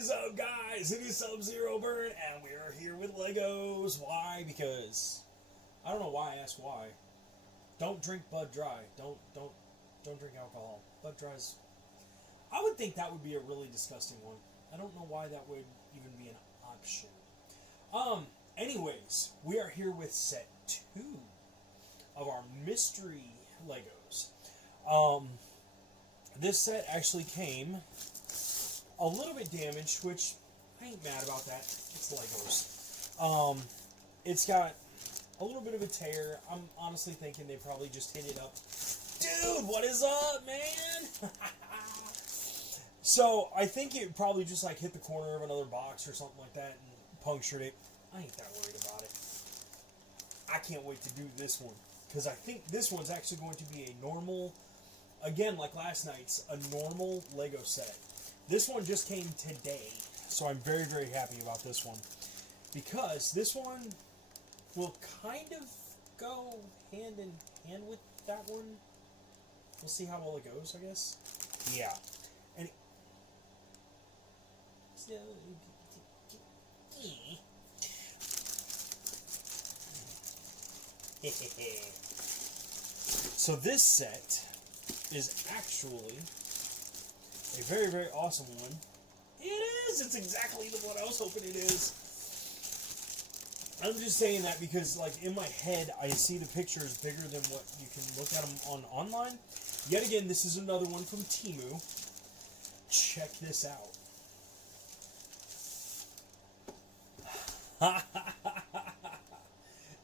is up, guys? It is Sub-Zero Burn, and we are here with Legos. Why? Because I don't know why. I ask why. Don't drink Bud Dry. Don't drink alcohol. Bud Dry's. I would think that would be a really disgusting one. I don't know why that would even be an option. Anyways, we are here with set 2 of our mystery Legos. This set actually came a little bit damaged, which I ain't mad about that. It's Legos. It's got a little bit of a tear. I'm honestly thinking they probably just hit it up. Dude, what is up, man? So I think it probably just like hit the corner of another box or something like that and punctured it. I ain't that worried about it. I can't wait to do this one because I think this one's actually going to be a normal, again like last night's, a normal Lego set. This one just came today, so I'm very, very happy about this one because this one will kind of go hand in hand with that one. We'll see how well it goes, I guess. Yeah. And so this set is actually a very, very awesome one. It is! It's exactly what I was hoping it is. I'm just saying that because, like, in my head, I see the pictures bigger than what you can look at them on online. Yet again, this is another one from Temu. Check this out.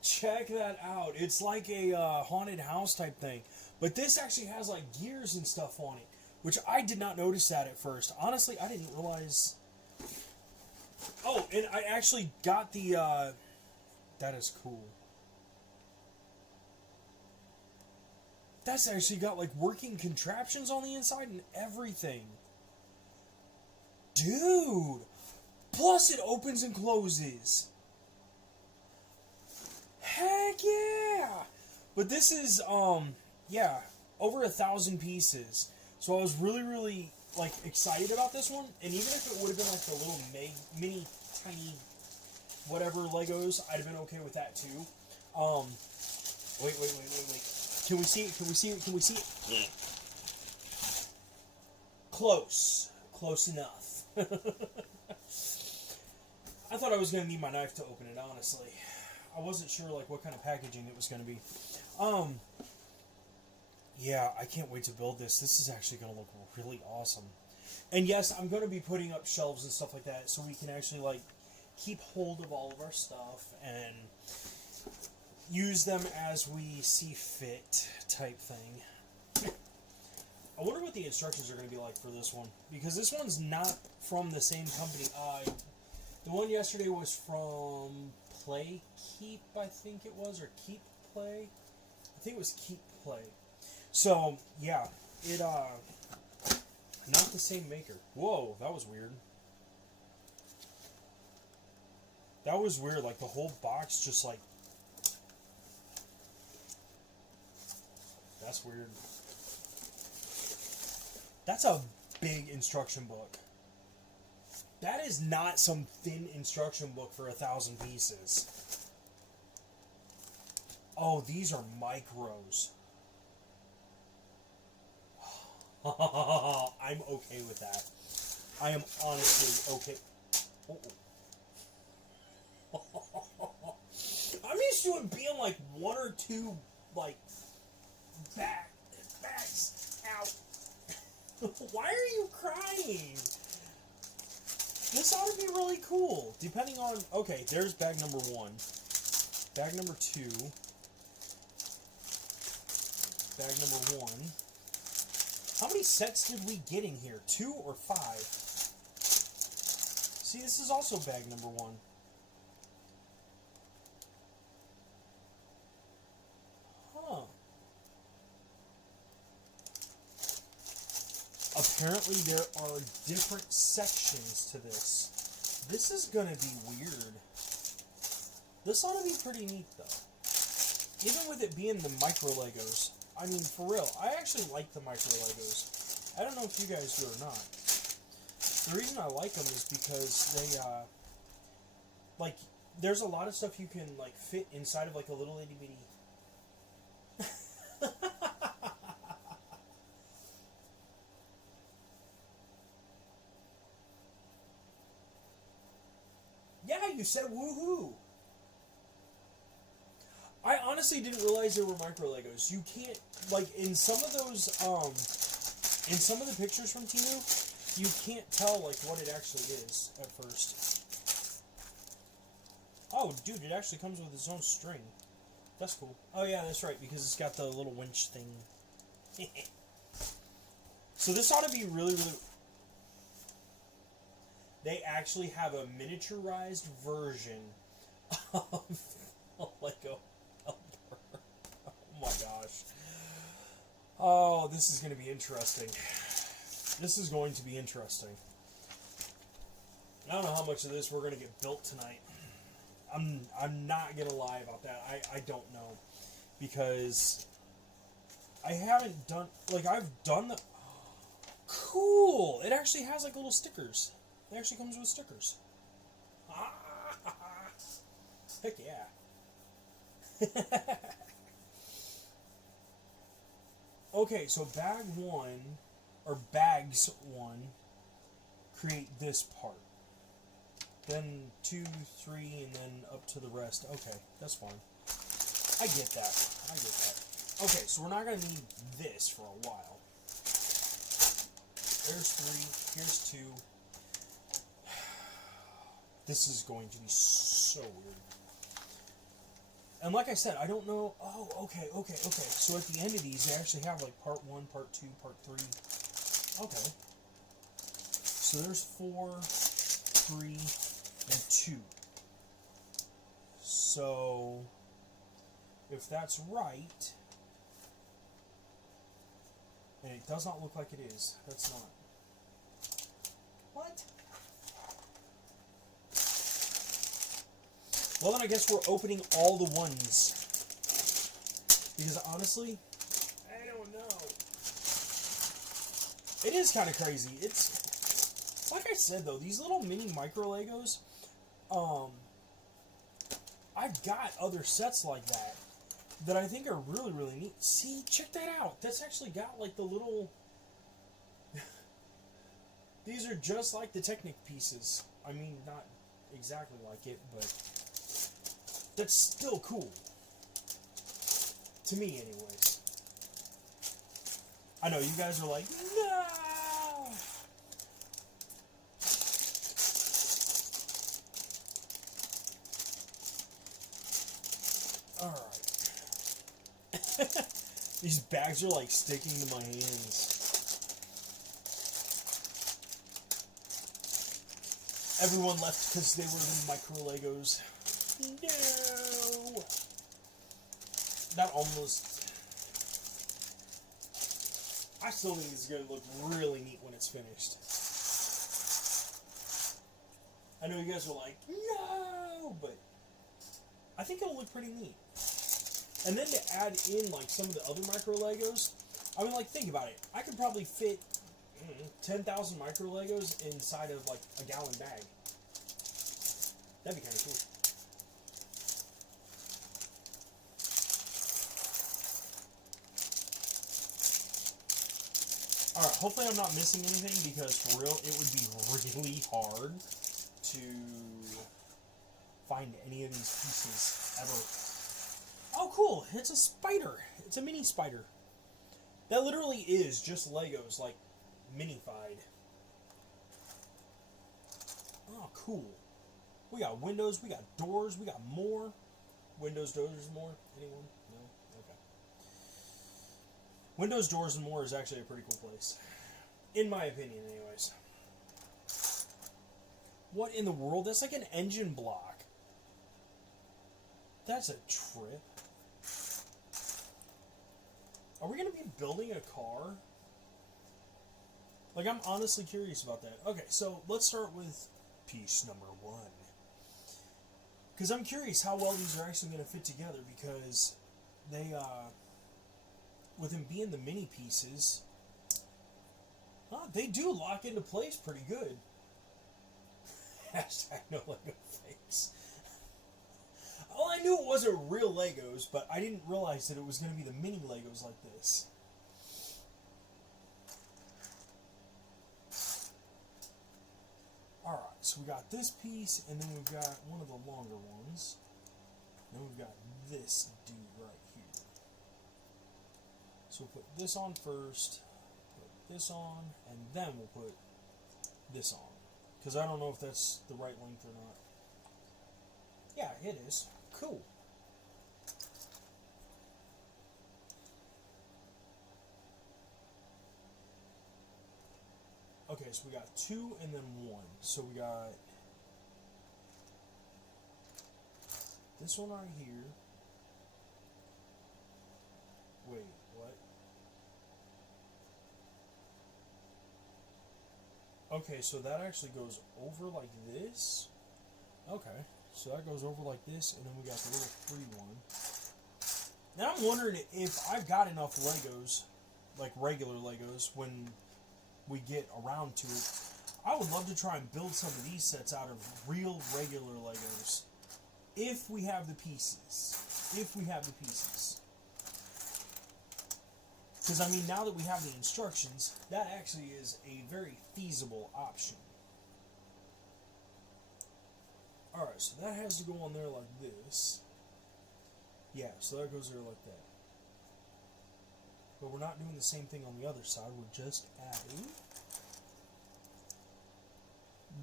Check that out. It's like a haunted house type thing. But this actually has, like, gears and stuff on it, which I did not notice that at first. Honestly, I didn't realize... Oh, and I actually got the... That is cool. That's actually got like working contraptions on the inside and everything. Dude! Plus it opens and closes. Heck yeah! But this is, yeah, over 1,000 pieces. So I was really, really, like, excited about this one. And even if it would have been like the little mini, tiny... whatever Legos, I'd have been okay with that too. Wait. Can we see it? Can we see it? Can we see it? Yeah. Close enough. I thought I was gonna need my knife to open it, honestly. I wasn't sure like what kind of packaging it was gonna be. Yeah, I can't wait to build this. This is actually gonna look really awesome. And yes, I'm gonna be putting up shelves and stuff like that so we can actually like keep hold of all of our stuff and use them as we see fit type thing. I wonder what the instructions are going to be like for this one, because this one's not from the same company. The one yesterday was from Play Keep, I think it was, or Keep Play. I think it was Keep Play. So, yeah, it, not the same maker. Whoa, that was weird. That was weird, like the whole box just like... That's weird. That's a big instruction book. That is not some thin instruction book for 1,000 pieces. Oh, these are micros. I'm okay with that. I am honestly okay. I'm used to it being like 1 or 2 like bags out. Why are you crying? This ought to be really cool. Depending on, okay, there's bag number 1, bag number 2, bag number 1. How many sets did we get in here? 2 or 5? See, this is also bag number 1. Apparently there are different sections to this. This is going to be weird. This ought to be pretty neat, though. Even with it being the micro Legos. I mean, for real, I actually like the micro Legos. I don't know if you guys do or not. The reason I like them is because they, like, there's a lot of stuff you can, like, fit inside of, like, a little itty bitty. Yeah, you said woohoo! I honestly didn't realize there were micro Legos. You can't, like, in some of those, in some of the pictures from Temu, you can't tell, like, what it actually is at first. Oh, dude, it actually comes with its own string. That's cool. Oh, yeah, that's right, because it's got the little winch thing. So this ought to be really, really... They actually have a miniaturized version of a Lego helper. Oh my gosh. Oh, this is going to be interesting. This is going to be interesting. I don't know how much of this we're going to get built tonight. I'm not going to lie about that. I don't know. Because I haven't done... Like, I've done the... Cool! It actually has, like, little stickers. It actually comes with stickers. Heck yeah. Okay, so bag one, or bags one, create this part. Then 2, 3, and then up to the rest. Okay, that's fine. I get that. I get that. Okay, so we're not going to need this for a while. There's 3, here's 2. This is going to be so weird. And like I said, I don't know... Oh, okay. So at the end of these, they actually have like part 1, part 2, part 3. Okay. So there's 4, 3, and 2. So... if that's right... And it does not look like it is. That's not. What? Well, then I guess we're opening all the ones. Because honestly, I don't know. It is kind of crazy. It's, like I said though, these little mini micro Legos, I've got other sets like that I think are really, really neat. See, check that out. That's actually got like the little... These are just like the Technic pieces. I mean, not exactly like it, but... That's still cool. To me, anyways. I know, you guys are like, no! Alright. These bags are like sticking to my hands. Everyone left because they were the micro Legos. No! That almost... I still think it's going to look really neat when it's finished. I know you guys are like, no! But I think it'll look pretty neat. And then to add in like some of the other micro Legos, I mean, like, think about it. I could probably fit 10,000 micro Legos inside of like a gallon bag. That'd be kind of cool. Alright, hopefully I'm not missing anything, because for real, it would be really hard to find any of these pieces ever. Oh, cool! It's a spider! It's a mini spider. That literally is just Legos, like, minified. Oh, cool. We got windows, we got doors, we got more. Windows, doors, more? Anyone? No? Okay. Windows, doors, and more is actually a pretty cool place. In my opinion, anyways. What in the world? That's like an engine block. That's a trip. Are we going to be building a car? Like, I'm honestly curious about that. Okay, so let's start with piece number 1. Because I'm curious how well these are actually going to fit together, because they, with them being the mini pieces, they do lock into place pretty good. Hashtag no Lego fakes. Well, I knew it wasn't real Legos, but I didn't realize that it was going to be the mini Legos like this. Alright, so we got this piece, and then we've got one of the longer ones. Then we've got this dude right here. So we'll put this on first, put this on, and then we'll put this on. Because I don't know if that's the right length or not. Yeah, it is. Cool. Okay, so we got 2 and then 1. So we got this one right here. Wait, what? Okay, so that actually goes over like this. Okay, so that goes over like this, and then we got the little free one. Now I'm wondering if I've got enough Legos, like regular Legos, when we get around to it. I would love to try and build some of these sets out of real regular Legos. If we have the pieces. If we have the pieces. Because, I mean, now that we have the instructions, that actually is a very feasible option. Alright, so that has to go on there like this. Yeah, so that goes there like that. But we're not doing the same thing on the other side. We're just adding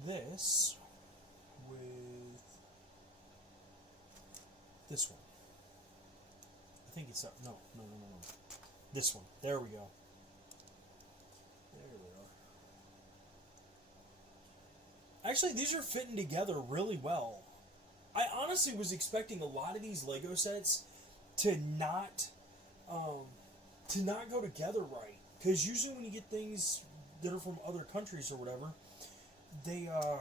this with this one. I think it's that. No. This one. There we go. There we are. Actually, these are fitting together really well. I honestly was expecting a lot of these Lego sets to not go together right. Because usually when you get things that are from other countries or whatever, they're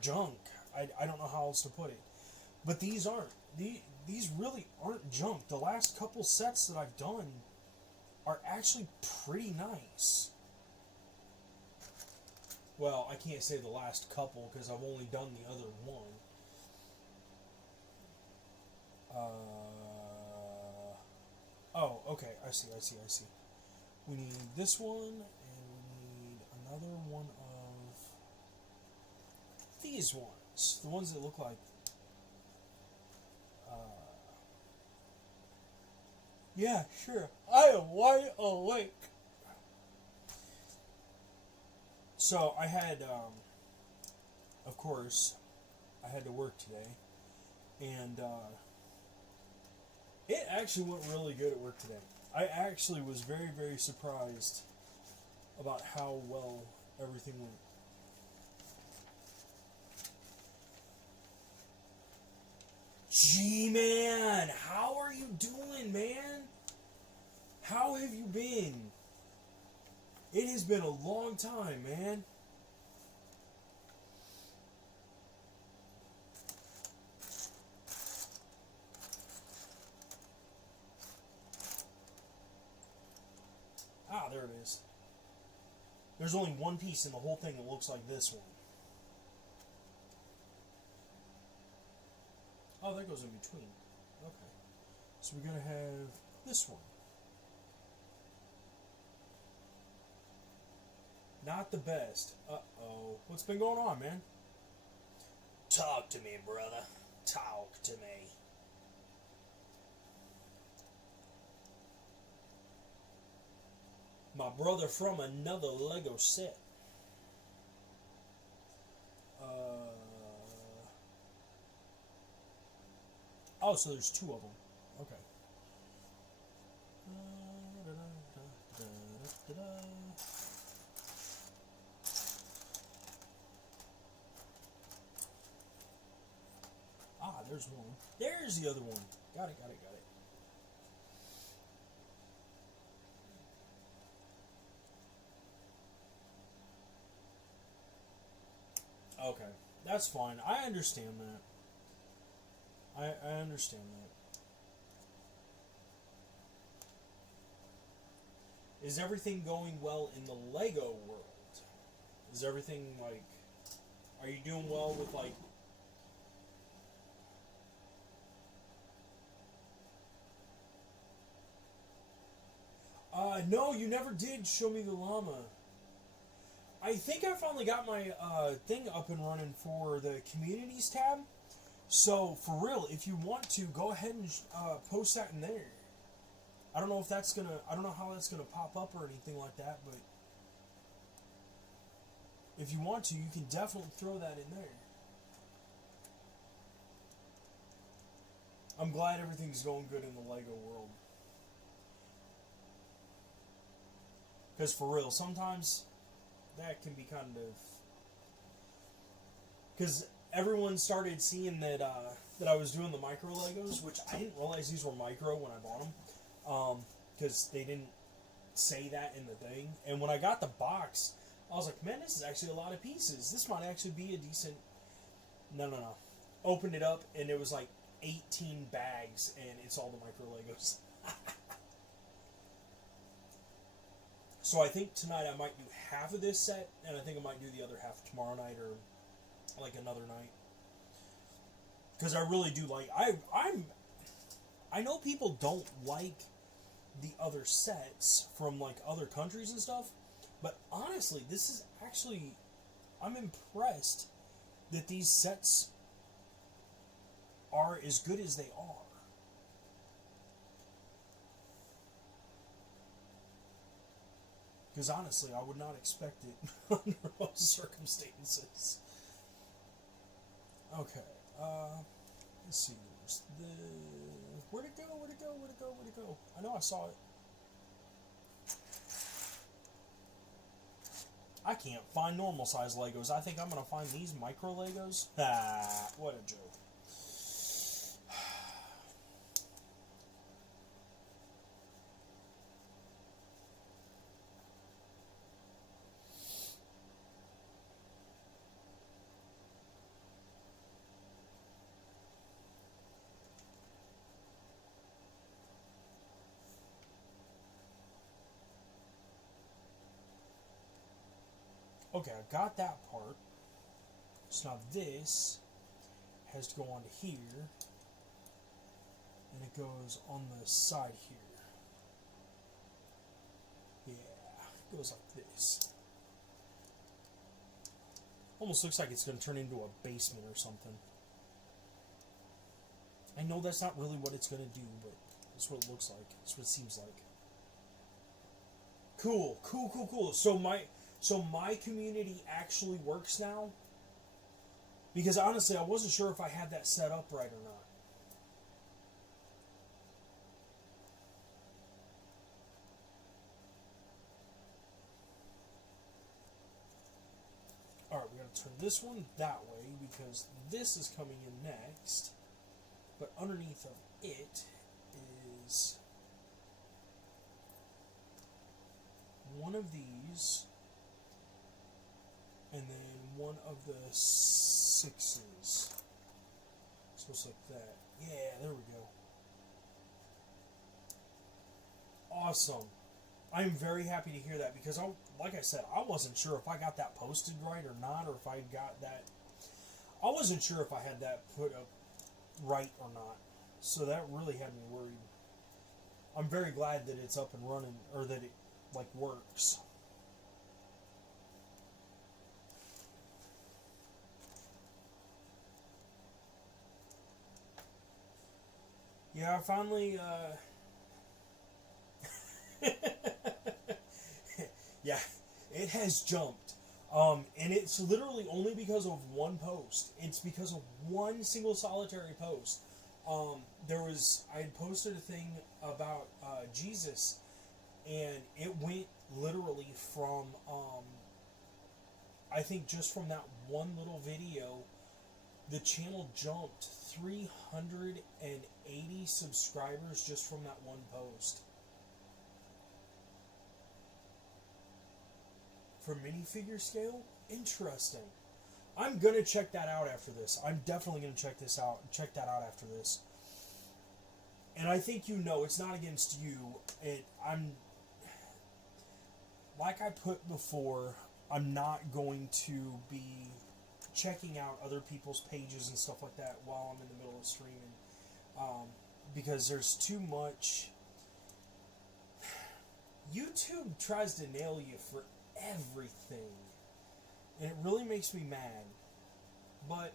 junk. I don't know how else to put it. But these aren't. These really aren't junk. The last couple sets that I've done are actually pretty nice. Well, I can't say the last couple because I've only done the other one. Oh, okay. I see. We need this one, and we need another one of these ones. The ones that look like... yeah, sure. I am wide awake. So, I had, of course, I had to work today. And, it actually went really good at work today. I actually was very, very surprised about how well everything went. G-Man, how are you doing, man? How have you been? It has been a long time, man. Ah, there it is. There's only one piece in the whole thing that looks like this one. Oh, that goes in between. Okay. So we're going to have this one. Not the best. Uh-oh. What's been going on, man? Talk to me, brother. Talk to me. My brother from another Lego set. Oh, so there's 2 of them. Okay. Ah, there's one. There's the other one. Got it. Okay, that's fine. I understand that. I understand that. Is everything going well in the Lego world? Is Is everything like? Are you doing well with like? No, you never did show me the llama. I think I finally got my thing up and running for the communities tab. So for real, if you want to, go ahead and post that in there. I don't know if that's gonna. I don't know how that's gonna pop up or anything like that, but if you want to, you can definitely throw that in there. I'm glad everything's going good in the Lego world. Because for real, sometimes that can be kind of. Because everyone started seeing that that I was doing the micro Legos, which I didn't realize these were micro when I bought them, because they didn't say that in the thing. And when I got the box, I was like, man, this is actually a lot of pieces. This might actually be a decent. No. Opened it up and it was like 18 bags, and it's all the micro Legos. So I think tonight I might do half of this set, and I think I might do the other half tomorrow night or like another night. Because I really do like I know people don't like the other sets from like other countries and stuff, but honestly, this is actually, I'm impressed that these sets are as good as they are. Because honestly, I would not expect it under most circumstances. Okay, let's see. Where'd it go? Where'd it go? Where'd it go? Where'd it go? I know I saw it. I can't find normal size Legos. I think I'm gonna find these micro Legos. Ah, what a joke. Okay, I got that part. So now this has to go onto here, and it goes on the side here. Yeah, it goes like this. Almost looks like it's going to turn into a basement or something. I know that's not really what it's going to do, but that's what it looks like. That's what it seems like. Cool. So my community actually works now. Because honestly, I wasn't sure if I had that set up right or not. Alright, we gotta turn this one that way because this is coming in next. But underneath of it is one of these, and then one of the 6s. So it's like that. Yeah, there we go. Awesome. I'm very happy to hear that because, like I said, I wasn't sure if I got that posted right or not, or if I got that. I wasn't sure if I had that put up right or not. So that really had me worried. I'm very glad that it's up and running, or that it like works. Yeah, I finally yeah, it has jumped. And it's literally only because of one post. It's because of one single solitary post. I had posted a thing about Jesus, and it went literally from, I think just from that one little video, the channel jumped 380 subscribers just from that one post. For minifigure scale? Interesting. I'm gonna check that out after this. I'm definitely gonna check that out after this. And I think it's not against you. I'm like I put before, I'm not going to be checking out other people's pages and stuff like that while I'm in the middle of streaming, because there's too much. YouTube tries to nail you for everything, and it really makes me mad. But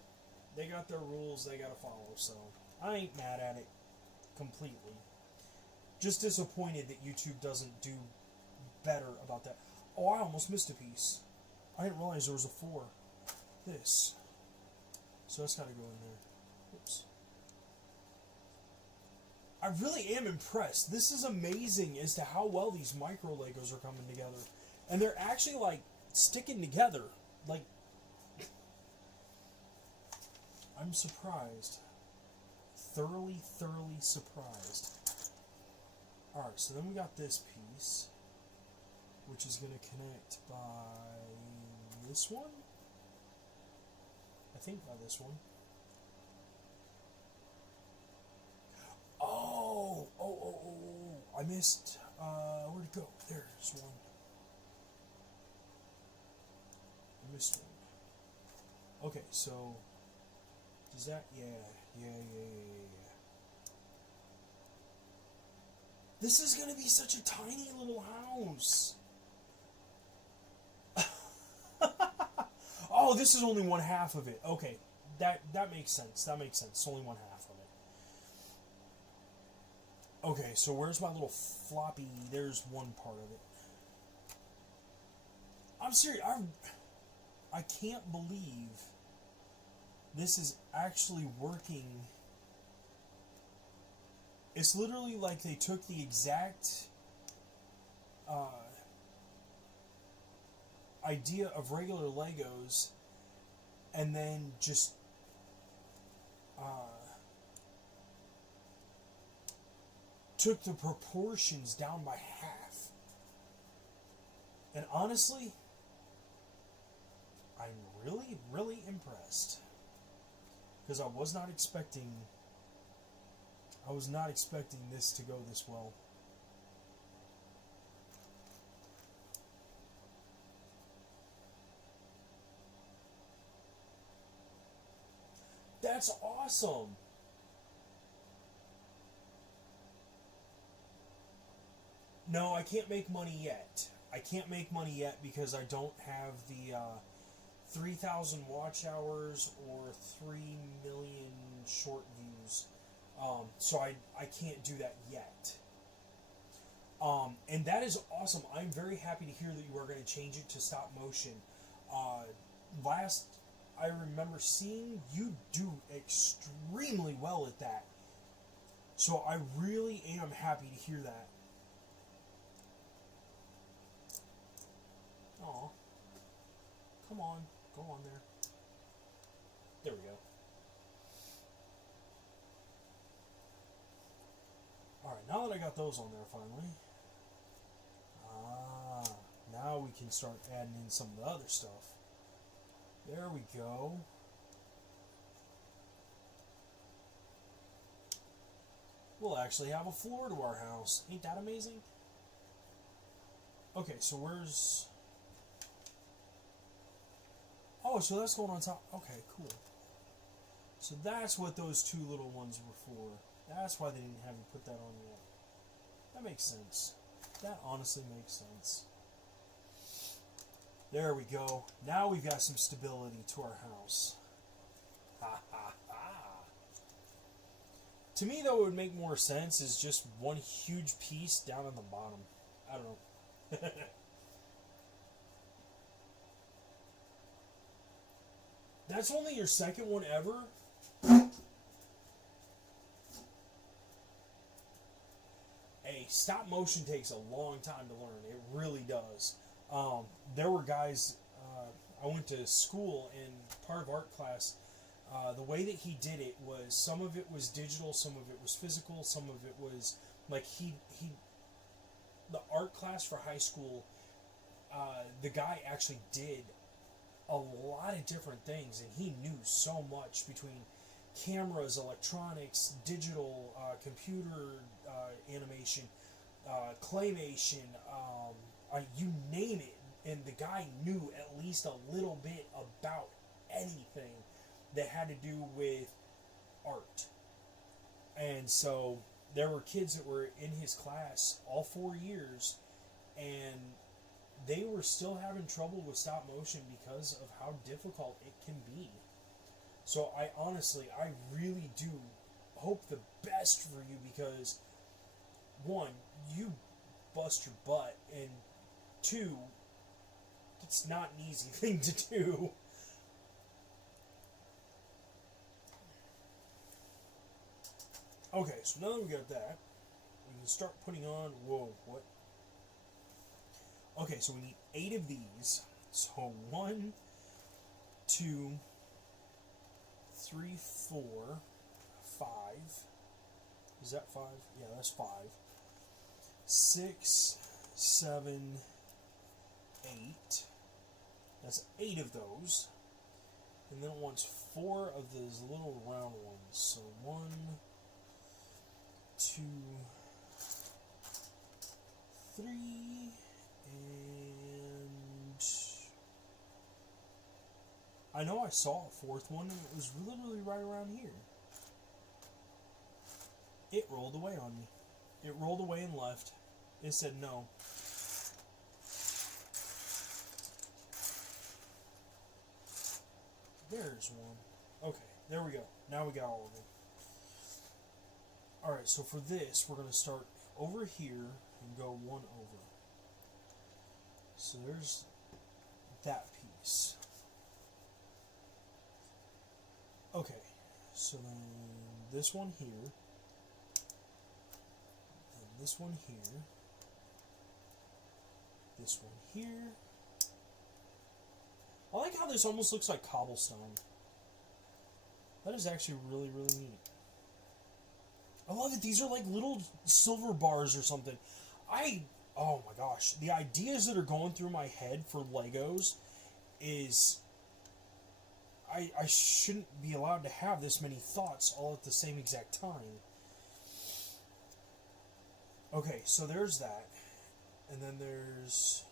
they got their rules they gotta follow, so I ain't mad at it completely. Just disappointed that YouTube doesn't do better about that. Oh, I almost missed a piece. I didn't realize there was a 4. This. So that's gotta go in there. Oops. I really am impressed. This is amazing as to how well these micro Legos are coming together. And they're actually, like, sticking together. Like, I'm surprised. Thoroughly surprised. Alright, so then we got this piece, which is going to connect by this one? I think by this one. Oh, I missed, where'd it go? There's one. I missed one. Okay, so, does that, yeah. This is going to be such a tiny little house. Oh, this is only one half of it. Okay, that makes sense. That makes sense. It's only one half of it. Okay, so where's my little floppy? There's one part of it. I'm serious. I can't believe this is actually working. It's literally like they took the exact idea of regular Legos and then just took the proportions down by half. And honestly, I'm really impressed, because I was not expecting this to go this well. That's awesome. No, I can't make money yet. I can't make money yet because I don't have the 3,000 watch hours or 3 million short views. So I can't do that yet. And that is awesome. I'm very happy to hear that you are going to change it to stop motion. I remember seeing you do extremely well at that. So I really am happy to hear that. Aw. Come on. Go on there. There we go. Alright, now that I got those on there finally. Now we can start adding in some of the other stuff. There we go. We'll actually have a floor to our house. Ain't that amazing? Okay, so where's... Oh, so that's going on top. Okay, cool. So that's what those two little ones were for. That's why they didn't have me put that on yet. That makes sense. That honestly makes sense. There we go. Now we've got some stability to our house. Ha ha ha. To me, though, it would make more sense is just one huge piece down on the bottom. I don't know. That's only your second one ever? Hey, stop motion takes a long time to learn. It really does. There were guys, I went to school, and part of art class, the way that he did it was some of it was digital, some of it was physical, some of it was like the art class for high school, the guy actually did a lot of different things, and he knew so much between cameras, electronics, digital, computer animation, claymation, you name it. and the guy knew at least a little bit about anything that had to do with art. And so there were kids that were in his class all 4 years, and they were still having trouble with stop motion because of how difficult it can be. So I really do hope the best for you, because one, you bust your butt, and two, it's not an easy thing to do. Okay, so now that we got that, we can start putting on, whoa, what? Okay, so we need 8 of these. So 1, 2, 3, 4, 5. Is that 5? Yeah, that's 5. 6, 7, 8. That's 8 of those. And then it wants 4 of those little round ones. So 1, 2, 3, and I know I saw a 4th one, and it was literally right around here. It rolled away on me. It rolled away and left. It said no. There's one. Okay, there we go. Now we got all of them. Alright, so for this, we're going to start over here and go 1 over. So there's that piece. Okay, so then this one here, and this one here, this one here. I like how this almost looks like cobblestone. That is actually really, really neat. I love it. These are like little silver bars or something. Oh my gosh. The ideas that are going through my head for Legos is... I shouldn't be allowed to have this many thoughts all at the same exact time. Okay, so there's that. And then there's...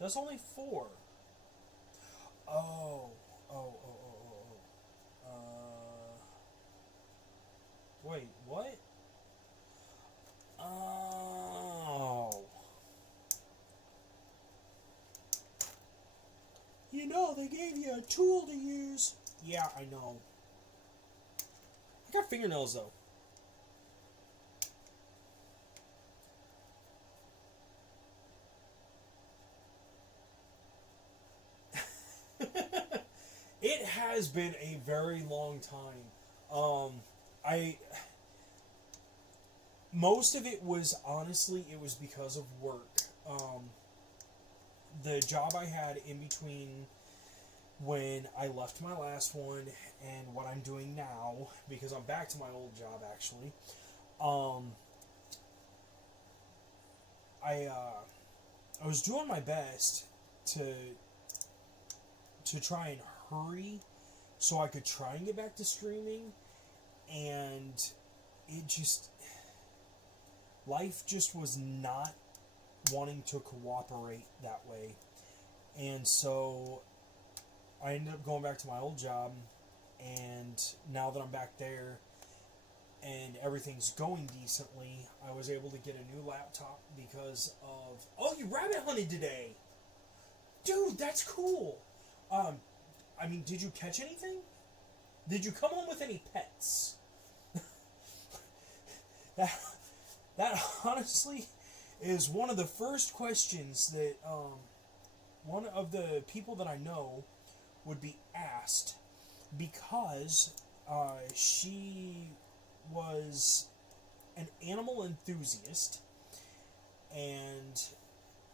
That's only 4. Wait, what? Oh. You know, they gave you a tool to use. Yeah, I know. I got fingernails, though. It has been a very long time. Most of it was, honestly, it was because of work. The job I had in between when I left my last one and what I'm doing now, because I'm back to my old job, actually. I was doing my best to try and hurry so I could try and get back to streaming, and it just... Life just was not wanting to cooperate that way. And so I ended up going back to my old job, and now that I'm back there and everything's going decently, I was able to get a new laptop because of... Oh, you rabbit hunted today! Dude, that's cool! I mean, did you catch anything? Did you come home with any pets? That honestly is one of the first questions that one of the people that I know would be asked, because she was an animal enthusiast, and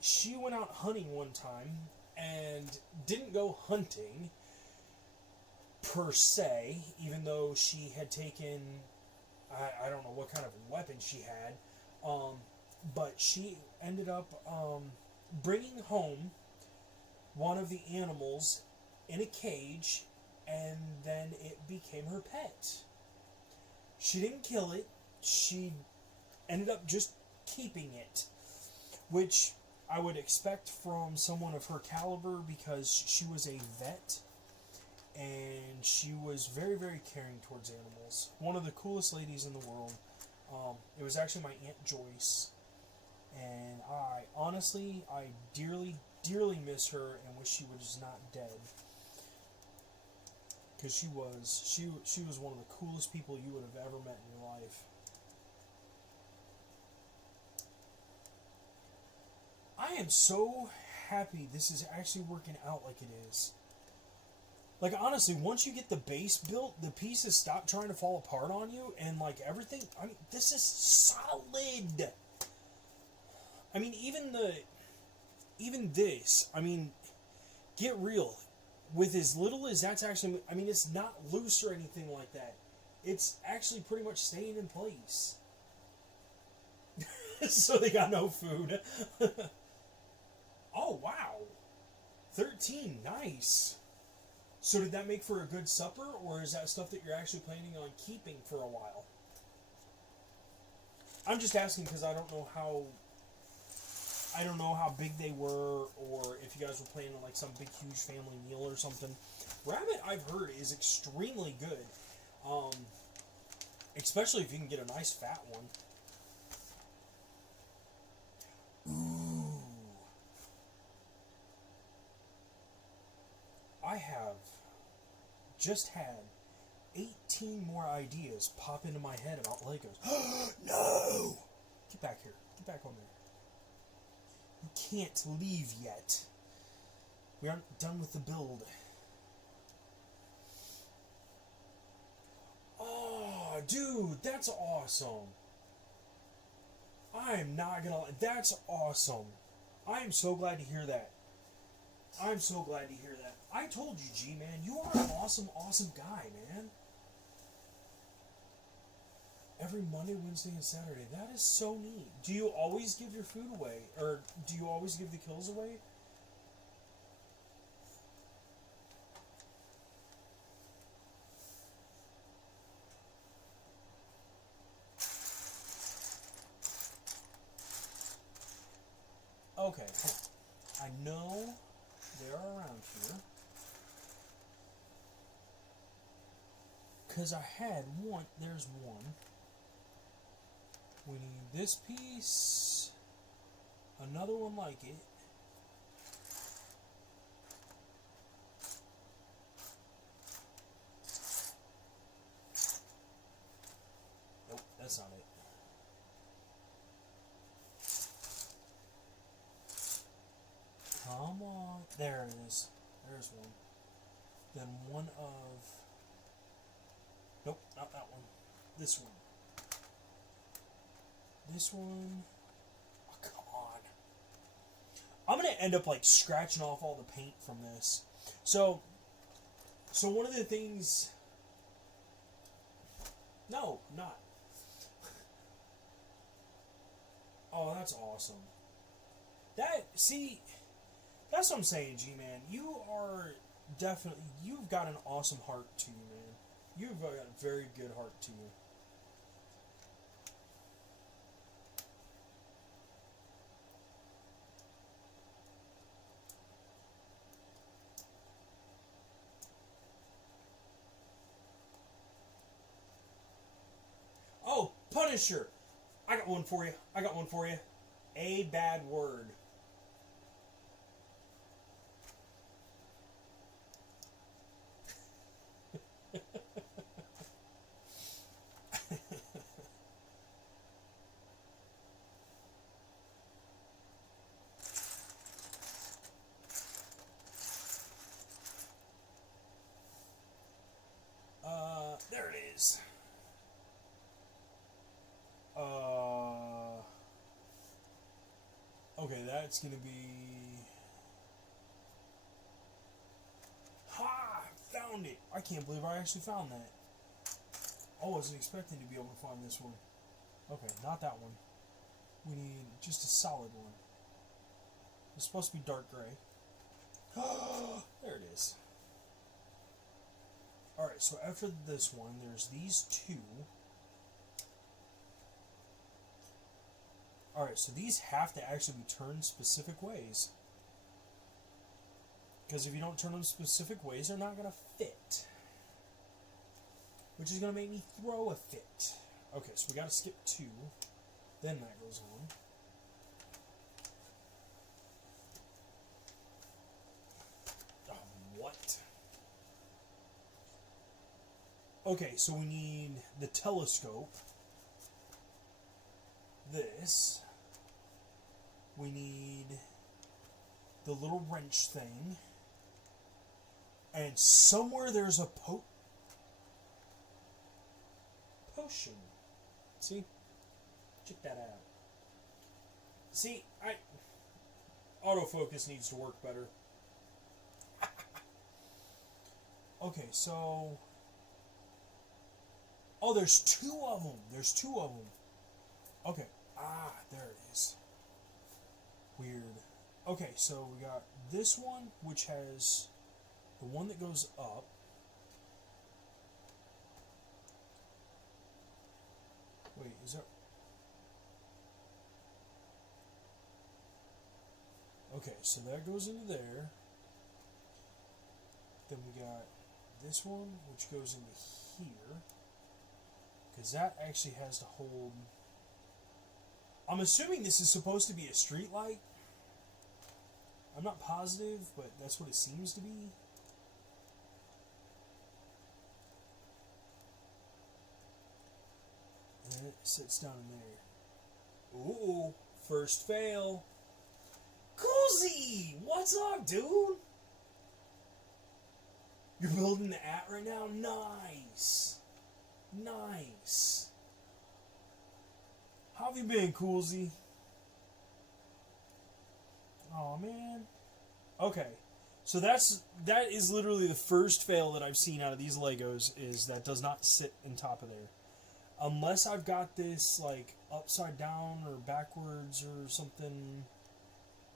she went out hunting one time and didn't go hunting per se, even though she had taken, I don't know what kind of weapon she had, but she ended up bringing home one of the animals in a cage, and then it became her pet. She didn't kill it. She ended up just keeping it, which I would expect from someone of her caliber because she was a vet and she was very, very caring towards animals. One of the coolest ladies in the world. It was actually my Aunt Joyce, and I dearly, dearly miss her and wish she was not dead. Because she was one of the coolest people you would have ever met in your life. I am so happy this is actually working out like it is. Like, honestly, once you get the base built, the pieces stop trying to fall apart on you, and, like, everything, I mean, this is solid. I mean, even this, I mean, get real. With as little as that's actually, I mean, it's not loose or anything like that. It's actually pretty much staying in place. So they got no food. Oh, wow. 13, nice. So did that make for a good supper, or is that stuff that you're actually planning on keeping for a while? I'm just asking because I don't know how big they were, or if you guys were planning on like some big huge family meal or something. Rabbit, I've heard, is extremely good, especially if you can get a nice fat one. Ooh, I have just had 18 more ideas pop into my head about Legos. No! Get back here. Get back on there. You can't leave yet. We aren't done with the build. Oh, dude, that's awesome. I'm not gonna lie. That's awesome. I am so glad to hear that. I'm so glad to hear that. I told you, G-Man, you are an awesome, awesome guy, man. Every Monday, Wednesday, and Saturday. That is so neat. Do you always give your food away? Or do you always give the kills away? Okay. I know they're around here. Because I had one. There's one. We need this piece. Another one like it. Nope, that's not it. Come on. There it is. There's one. Then one of... Nope, not that one. This one. This one. Oh, come on. I'm going to end up, like, scratching off all the paint from this. So one of the things... No, not. Oh, that's awesome. See, that's what I'm saying, G-Man. You are definitely... You've got an awesome heart to you, man. You've got a very good heart to you. Oh, Punisher! I got one for you. I got one for you. A bad word. There it is. Okay, that's gonna be... Ha! Found it! I can't believe I actually found that. I wasn't expecting to be able to find this one. Okay, not that one. We need just a solid one. It's supposed to be dark gray. There it is. Alright, so after this one, there's these two. Alright, so these have to actually be turned specific ways. Because if you don't turn them specific ways, they're not going to fit. Which is going to make me throw a fit. Okay, so we got to skip 2. Then that goes on. What? Okay, so we need the telescope. This. We need the little wrench thing. And somewhere there's a potion. See? Check that out. See, autofocus needs to work better. Okay, so... Oh, there's 2 of them. There's 2 of them. Okay. Ah, there it is. Weird. Okay, so we got this one, which has the one that goes up. Wait, is that... Okay, so that goes into there. Then we got this one, which goes into here. Because that actually has to hold... I'm assuming this is supposed to be a street light. I'm not positive, but that's what it seems to be. And then it sits down in there. Ooh, first fail. Coolsy! What's up, dude? You're building the at right now? Nice. Nice. How have you been, Coolsy? Oh man. Okay. So that is literally the first fail that I've seen out of these Legos, is that does not sit in top of there. Unless I've got this like upside down or backwards or something,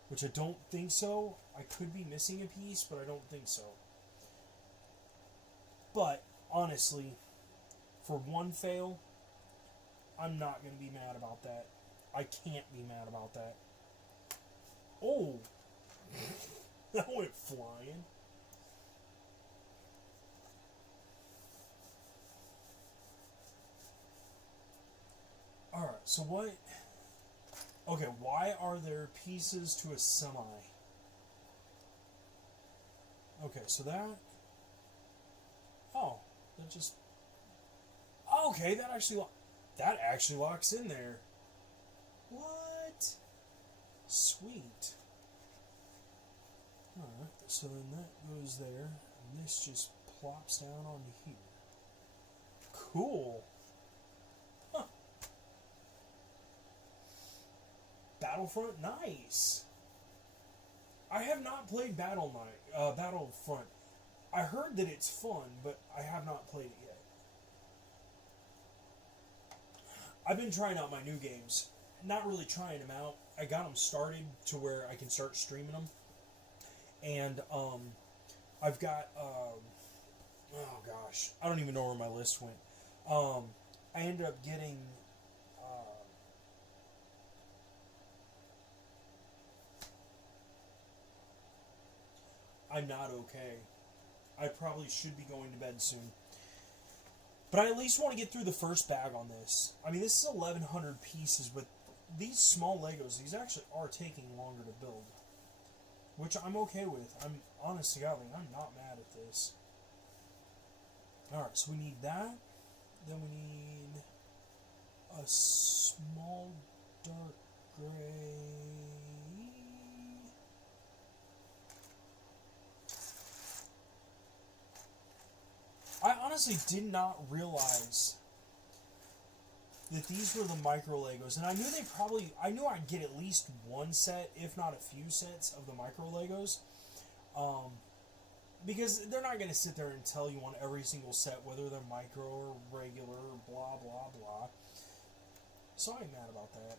which I don't think so. I could be missing a piece, but I don't think so. But honestly, for one fail, I'm not going to be mad about that. I can't be mad about that. Oh! That went flying. Alright, so what... Okay, why are there pieces to a semi? Okay, so that... Oh, that just... Okay, that actually locks in there. What? Sweet. Alright, so then that goes there, and this just plops down onto here. Cool. Huh. Battlefront, nice. I have not played Battlefront. I heard that it's fun, but I have not played it yet. I've been trying out my new games. Not really trying them out. I got them started to where I can start streaming them. And I've got, oh gosh, I don't even know where my list went. I ended up getting, I'm not okay. I probably should be going to bed soon. But I at least want to get through the first bag on this. I mean, this is 1,100 pieces, but these small Legos, these actually are taking longer to build. Which I'm okay with. I'm honest to God, I'm not mad at this. Alright, so we need that. Then we need a small dark gray. I honestly did not realize that these were the micro Legos, and I knew I'd get at least one set, if not a few sets of the micro Legos, because they're not going to sit there and tell you on every single set whether they're micro or regular or blah blah blah. So I ain't mad about that.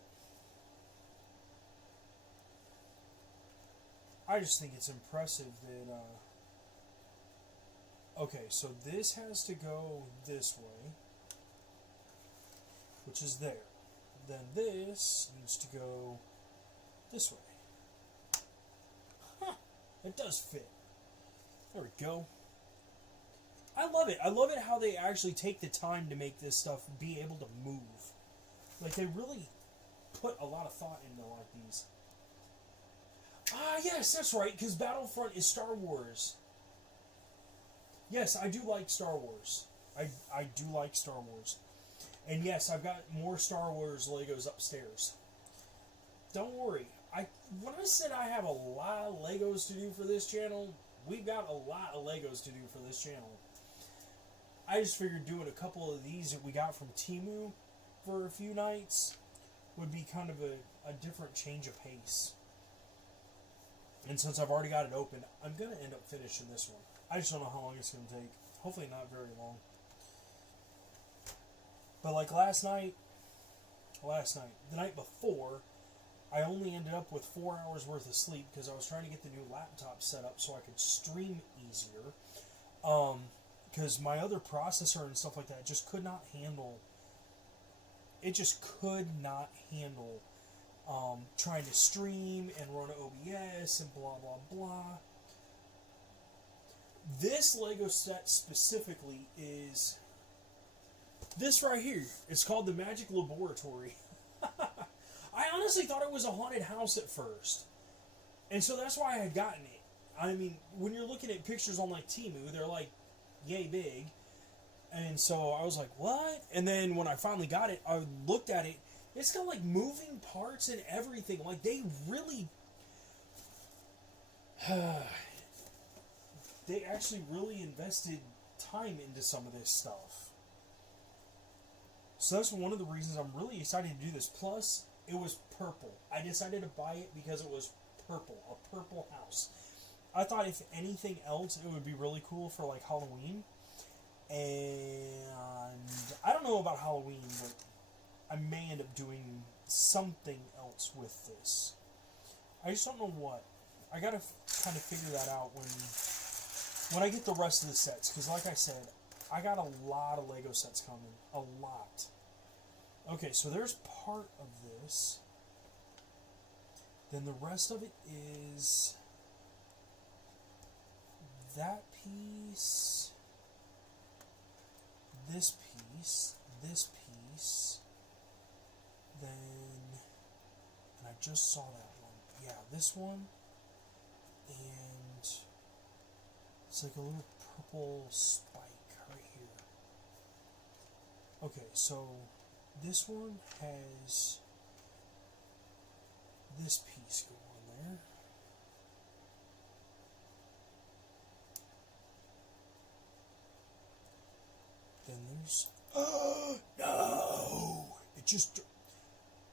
I just think it's impressive that. Okay, so this has to go this way, which is there. then this needs to go this way. Huh, it does fit. There we go. I love it. I love it how they actually take the time to make this stuff be able to move. Like, they really put a lot of thought into like these. Ah, yes, that's right, because Battlefront is Star Wars. Yes, I do like Star Wars. I do like Star Wars. And yes, I've got more Star Wars Legos upstairs. Don't worry. When I said I have a lot of Legos to do for this channel, we've got a lot of Legos to do for this channel. I just figured doing a couple of these that we got from Temu for a few nights would be kind of a different change of pace. And since I've already got it open, I'm going to end up finishing this one. I just don't know how long it's going to take. Hopefully not very long. But like last night, the night before, I only ended up with 4 hours worth of sleep because I was trying to get the new laptop set up so I could stream easier. Because my other processor and stuff like that just could not handle. It just could not handle trying to stream and run OBS and blah blah blah. This Lego set specifically is this right here. It's called the Magic Laboratory. I honestly thought it was a haunted house at first. And so that's why I had gotten it. I mean, when you're looking at pictures on like Temu, they're like yay big. And so I was like, what? And then when I finally got it, I looked at it. It's got like moving parts and everything. Like they really... they actually really invested time into some of this stuff. So that's one of the reasons I'm really excited to do this. Plus, it was purple. I decided to buy it because it was purple. A purple house. I thought if anything else, it would be really cool for like Halloween. And I don't know about Halloween, but I may end up doing something else with this. I just don't know what. I gotta kind of figure that out when I get the rest of the sets. Because like I said, I got a lot of Lego sets coming. A lot. Okay, so there's part of this. Then the rest of it is that piece, this piece, this piece, then, and I just saw that one. Yeah, this one, and it's like a little purple spike right here. Okay, so this one has this piece go on there. Then there's... Oh, no! It just...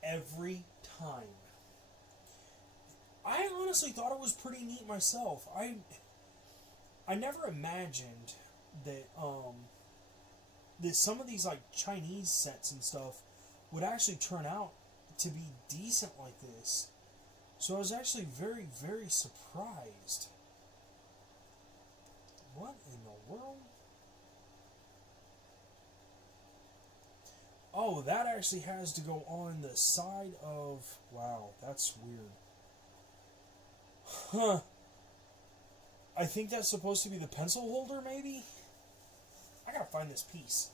Every time. I honestly thought it was pretty neat myself. I never imagined that, that some of these, like, Chinese sets and stuff would actually turn out to be decent like this. So I was actually very, very surprised. What in the world? Oh, that actually has to go on the side of... Wow, that's weird. Huh. I think that's supposed to be the pencil holder, maybe? I gotta find this piece.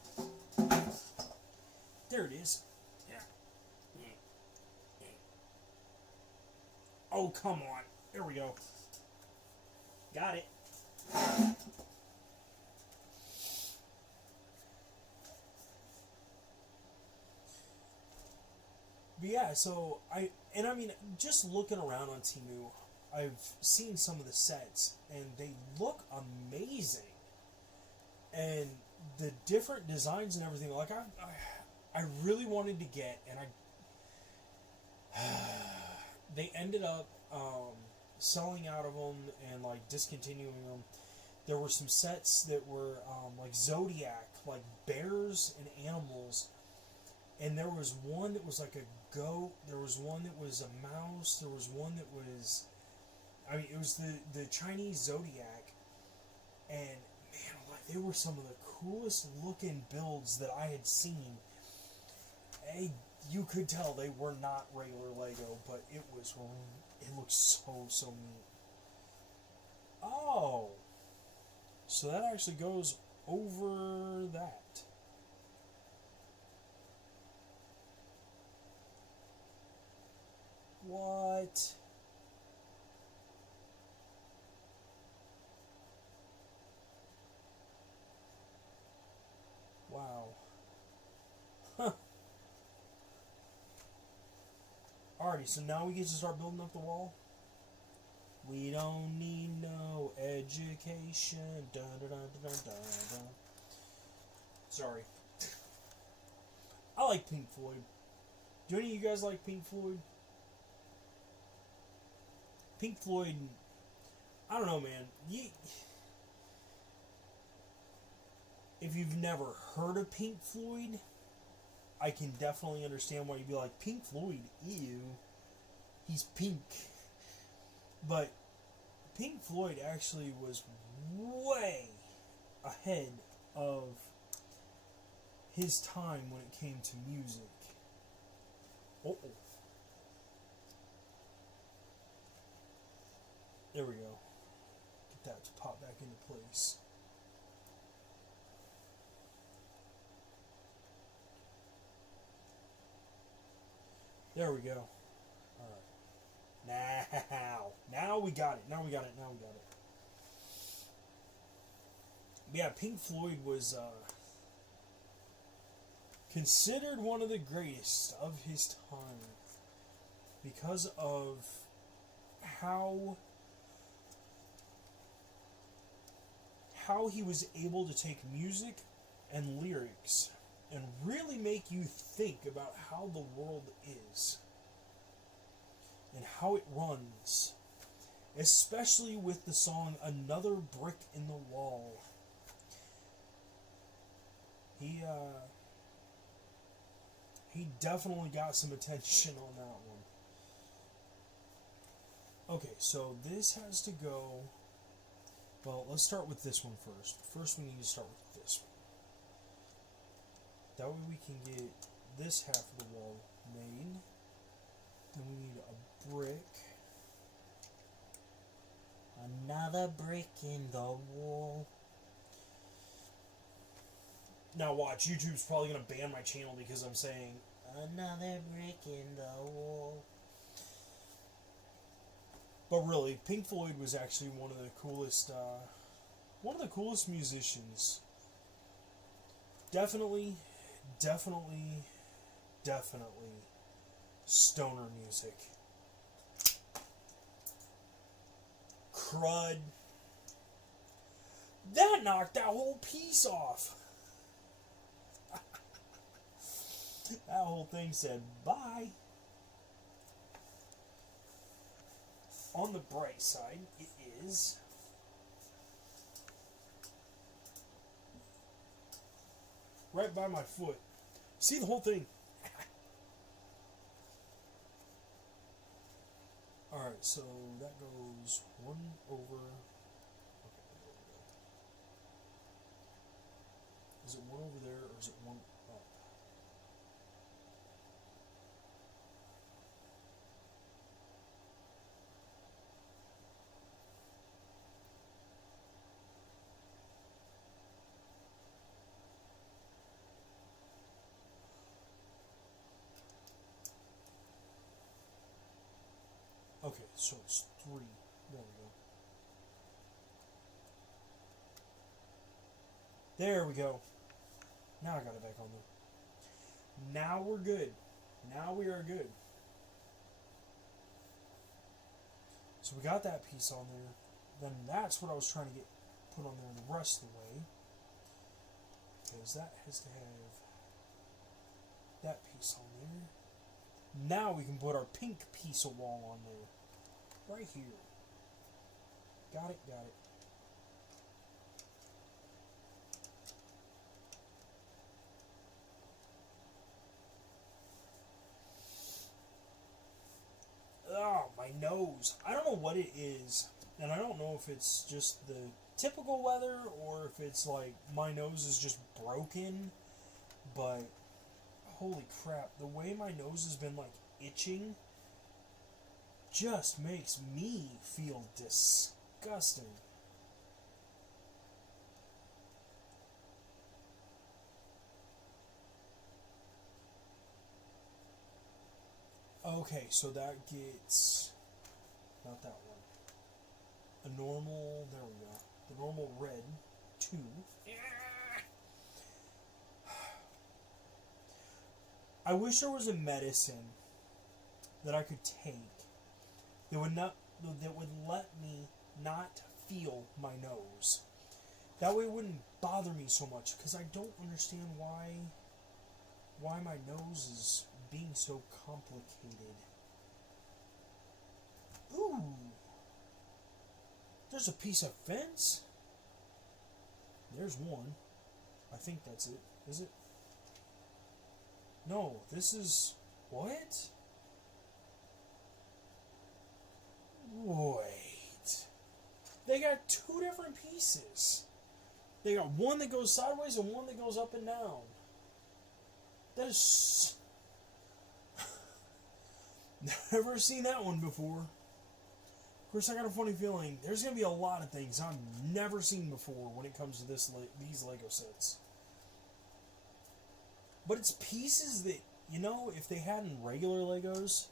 There it is. Yeah. Oh, come on. There we go. Got it. But yeah, so I mean, just looking around on Temu, I've seen some of the sets, and they look amazing. And the different designs and everything, like I really wanted to get, and they ended up selling out of them and like discontinuing them. There were some sets that were like Zodiac, like bears and animals. And there was one that was like a goat. There was one that was a mouse. There was one that was... I mean, it was the Chinese Zodiac. And, man, like, they were some of the coolest looking builds that I had seen. you could tell they were not regular Lego, but it looks so neat. Oh, so that actually goes over that. What? Wow. Huh. Alrighty, so now we get to start building up the wall. We don't need no education. Dun, dun, dun, dun, dun, dun. Sorry. I like Pink Floyd. Do any of you guys like Pink Floyd? Pink Floyd, I don't know, man. If you've never heard of Pink Floyd, I can definitely understand why you'd be like, Pink Floyd, ew, he's pink. But Pink Floyd actually was way ahead of his time when it came to music. Uh-oh. There we go. Get that to pop back into place. There we go. Alright. Now we got it. Now we got it. Yeah, Pink Floyd was considered one of the greatest of his time because of how he was able to take music and lyrics and really make you think about how the world is and how it runs, especially with the song Another Brick in the Wall. He definitely got some attention on that one. Okay, so this has to go. Well, let's start with this one first. First, we need to start with this one. That way we can get this half of the wall made. Then we need a brick. Another brick in the wall. Now watch, YouTube's probably going to ban my channel because I'm saying, another brick in the wall. But really, Pink Floyd was actually one of the coolest musicians. Definitely stoner music. Crud. That knocked that whole piece off. That whole thing said bye. On the bright side, it is right by my foot. See the whole thing. Alright, so that goes one over. Okay, there we go. Is it one over there or is it one up? Okay, so it's 3. There we go. There we go. Now I got it back on there. Now we're good. Now we are good. So we got that piece on there. Then that's what I was trying to get put on there the rest of the way. Because that has to have that piece on there. Now we can put our pink piece of wall on there. Right here. Got it. Oh, my nose. I don't know what it is. And I don't know if it's just the typical weather or if it's like my nose is just broken. But, oh Holy crap, the way my nose has been, like, itching just makes me feel disgusting. Okay, so that gets... not that one. A normal... there we go. The normal red, 2. I wish there was a medicine that I could take that would let me not feel my nose. That way it wouldn't bother me so much, because I don't understand why my nose is being so complicated. Ooh! There's a piece of fence? There's one. I think that's it. Is it? No, this is... what? Wait. They got 2 different pieces. They got one that goes sideways and one that goes up and down. That is... never seen that one before. Of course, I got a funny feeling there's going to be a lot of things I've never seen before when it comes to these Lego sets. But it's pieces that, you know, if they had in regular Legos,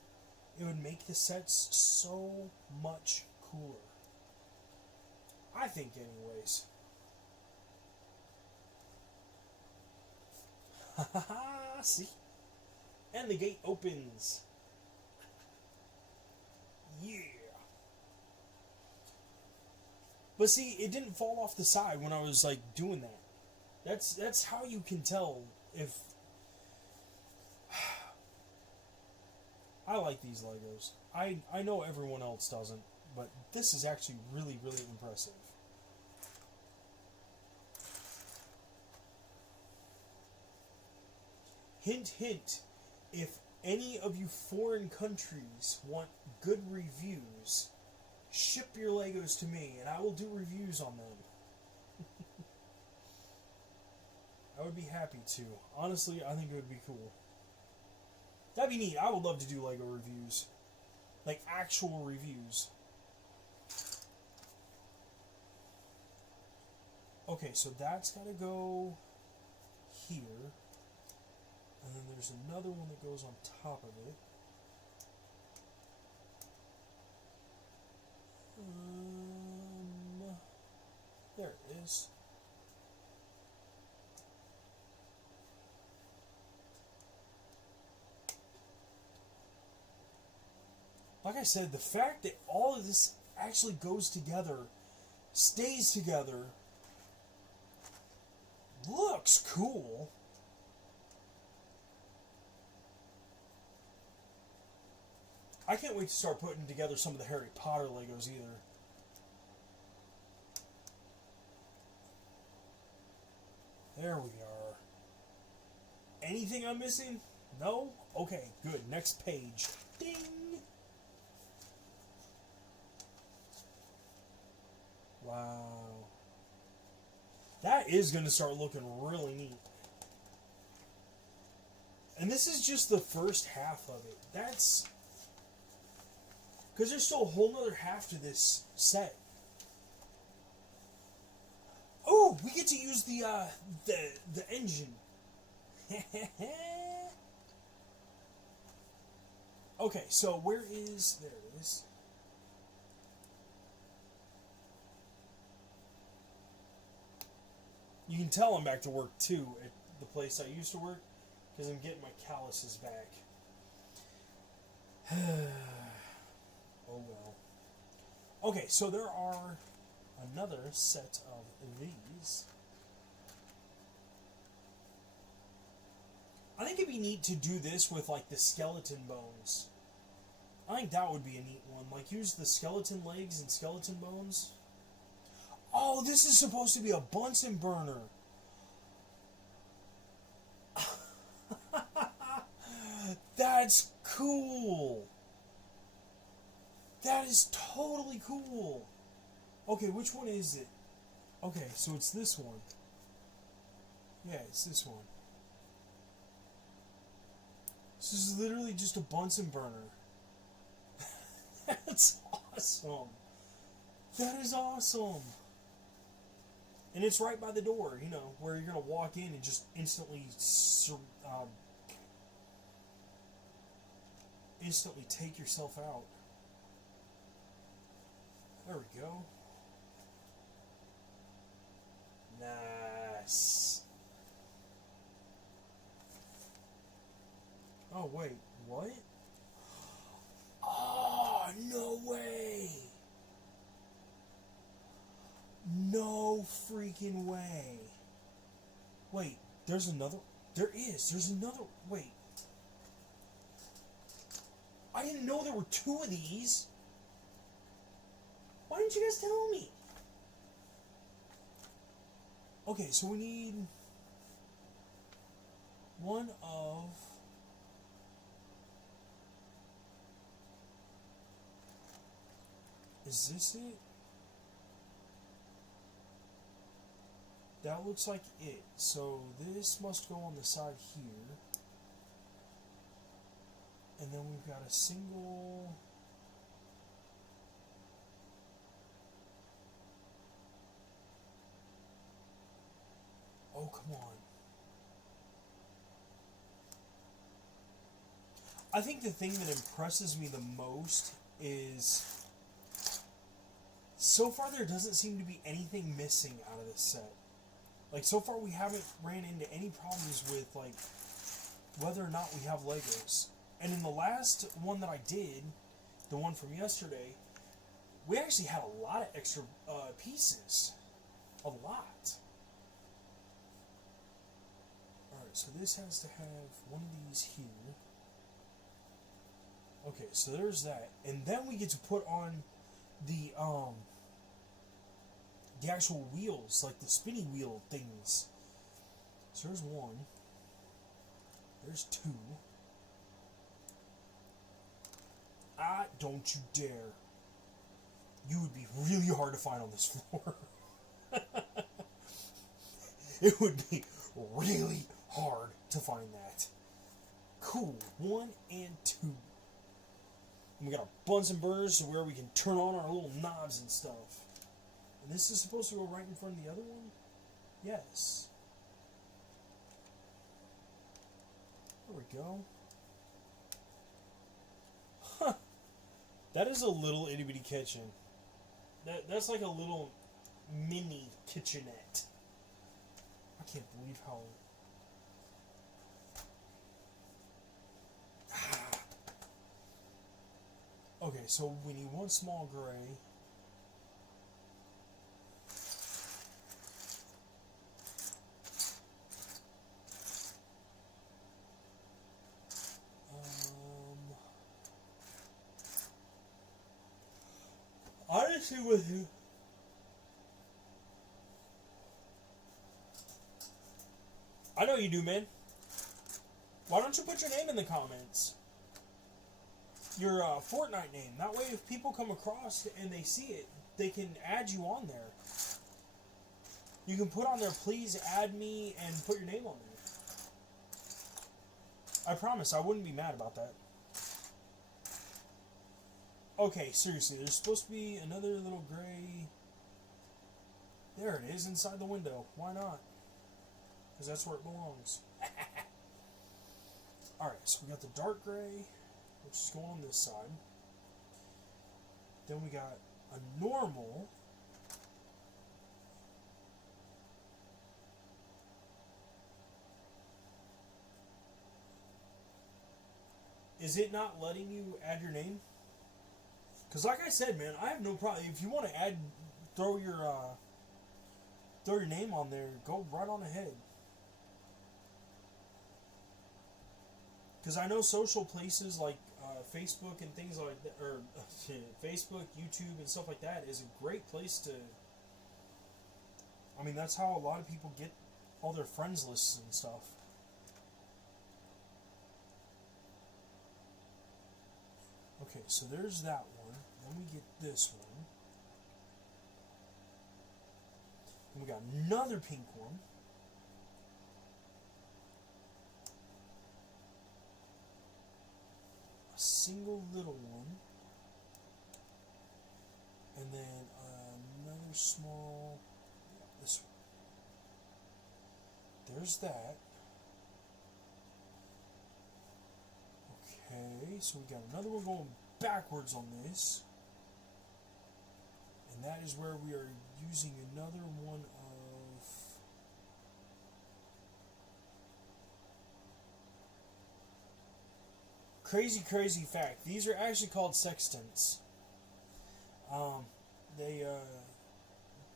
it would make the sets so much cooler. I think, anyways. Ha ha ha! See? And the gate opens. Yeah! But see, it didn't fall off the side when I was, like, doing that. That's how you can tell if... I like these Legos. I know everyone else doesn't, but this is actually really, really impressive. Hint, hint. If any of you foreign countries want good reviews, ship your Legos to me, and I will do reviews on them. I would be happy to. Honestly, I think it would be cool. That'd be neat. I would love to do Lego reviews. Like, actual reviews. Okay, so that's got to go here. And then there's another one that goes on top of it. There it is. Like I said, the fact that all of this actually goes together, stays together, looks cool. I can't wait to start putting together some of the Harry Potter Legos either. There we are. Anything I'm missing? No? Okay, good. Next page. Ding! Wow. That is going to start looking really neat. And this is just the first half of it. That's... because there's still a whole nother half to this set. Oh, we get to use the engine. Okay, so where is... there it is. You can tell I'm back to work, too, at the place I used to work, because I'm getting my calluses back. Oh well. Okay, so there are another set of these. I think it'd be neat to do this with, like, the skeleton bones. I think that would be a neat one. Like, use the skeleton legs and skeleton bones. Oh, this is supposed to be a Bunsen burner. That's cool. That is totally cool. Okay, which one is it? Okay, so it's this one. Yeah, it's this one. This is literally just a Bunsen burner. That's awesome. That is awesome. And it's right by the door, you know, where you're going to walk in and just instantly take yourself out. There we go. Nice. Oh, wait, what? Oh, no way. No freaking way. Wait, there's another. There's another. Wait. I didn't know there were two of these. Why didn't you guys tell me? Okay, so we need one of. Is this it? That looks like it. So this must go on the side here. And then we've got a single. Oh, come on. I think the thing that impresses me the most is so far there doesn't seem to be anything missing out of this set. Like, so far we haven't ran into any problems with, like, whether or not we have Legos. And in the last one that I did, the one from yesterday, we actually had a lot of extra pieces. A lot. Alright, so this has to have one of these here. Okay, so there's that. And then we get to put on the actual wheels, like the spinny wheel things. So there's one. There's two. Ah, don't you dare. You would be really hard to find on this floor. It would be really hard to find that. Cool. 1 and 2. And we got our Bunsen burners where we can turn on our little knobs and stuff. And this is supposed to go right in front of the other one? Yes. There we go. Huh. That is a little itty bitty kitchen. That's like a little mini kitchenette. I can't believe how... Okay, so we need one small gray. Honestly with you, I know you do, man. Why don't you put your name in the comments? Your Fortnite name. That way if people come across and they see it, they can add you on there. You can put on there, please add me, and put your name on there. I promise I wouldn't be mad about that. Okay, seriously, there's supposed to be another little gray. There it is, inside the window. Why not? Because that's where it belongs. Alright, so we got the dark gray, which is going on this side. Then we got a normal. Is it not letting you add your name? Because like I said, man, I have no problem. If you want to add, throw your name on there, go right on ahead. Because I know social places like Facebook and things like that, or Facebook, YouTube, and stuff like that is a great place to. I mean, that's how a lot of people get all their friends lists and stuff. Okay, so there's that one. Then we get this one. And we got another pink one. single little one. And then another small, yeah, this one. There's that. Okay, so we got another one going backwards on this. And that is where we are using another one of... Crazy fact. These are actually called sextants.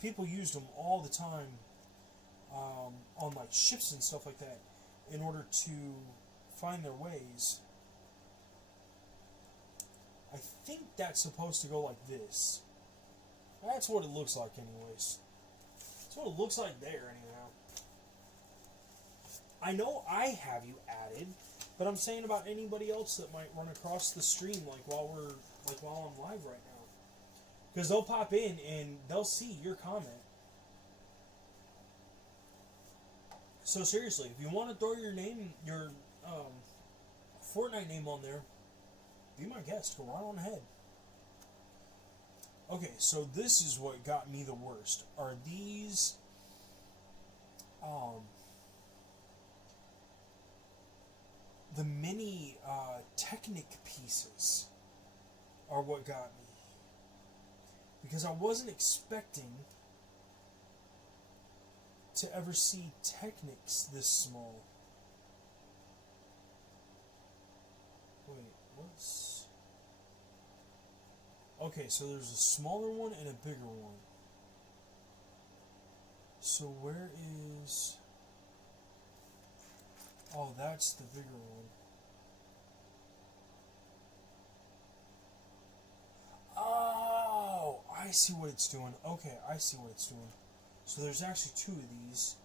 People used them all the time on like ships and stuff like that in order to find their ways. I think that's supposed to go like this. That's what it looks like anyways. That's what it looks like there anyhow. I know I have you added, but I'm saying about anybody else that might run across the stream while I'm live right now. Because they'll pop in and they'll see your comment. So seriously, if you want to throw your name, your Fortnite name on there, be my guest. Go right on ahead. Okay, so this is what got me the worst. Are these the mini Technic pieces are what got me. Because I wasn't expecting to ever see Technics this small. Wait, what's... Okay, so there's a smaller one and a bigger one. So where is... Oh, that's the bigger one. Oh, I see what it's doing. Okay, I see what it's doing. So there's actually two of these.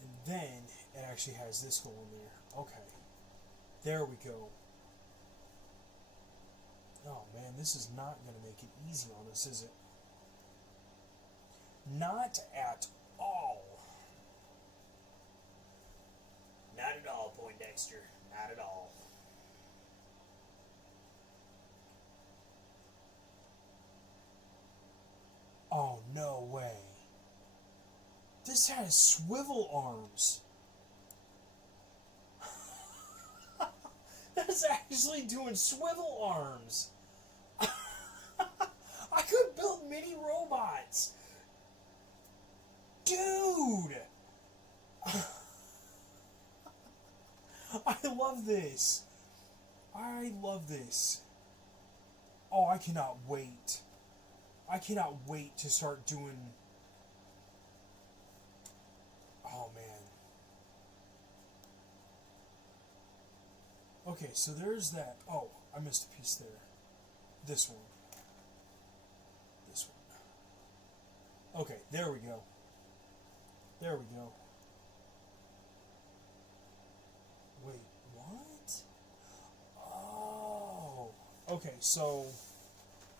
And then it actually has this going there. Okay. There we go. Oh man, this is not going to make it easy on us, is it? Not at all. Not at all, Poindexter. Not at all. Oh, no way. This has swivel arms. That's actually doing swivel arms. I could build mini robots. Dude. I love this. I love this. Oh, I cannot wait. I cannot wait to start doing... Oh, man. Okay, so there's that. Oh, I missed a piece there. This one. This one. Okay, there we go. There we go. Wait, what? Oh. Okay, so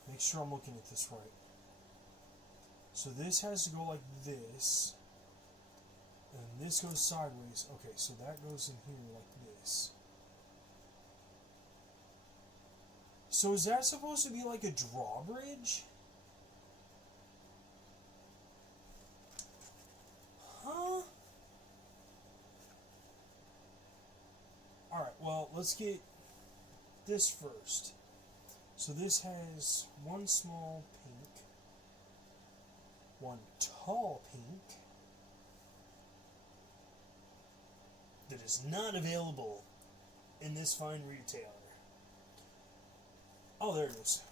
make sure I'm looking at this right. So this has to go like this. And this goes sideways. Okay, so that goes in here like this. So is that supposed to be like a drawbridge? Huh? Alright, well, let's get this first. So this has one small pink, one tall pink, that is not available in this fine retailer. Oh, there it is.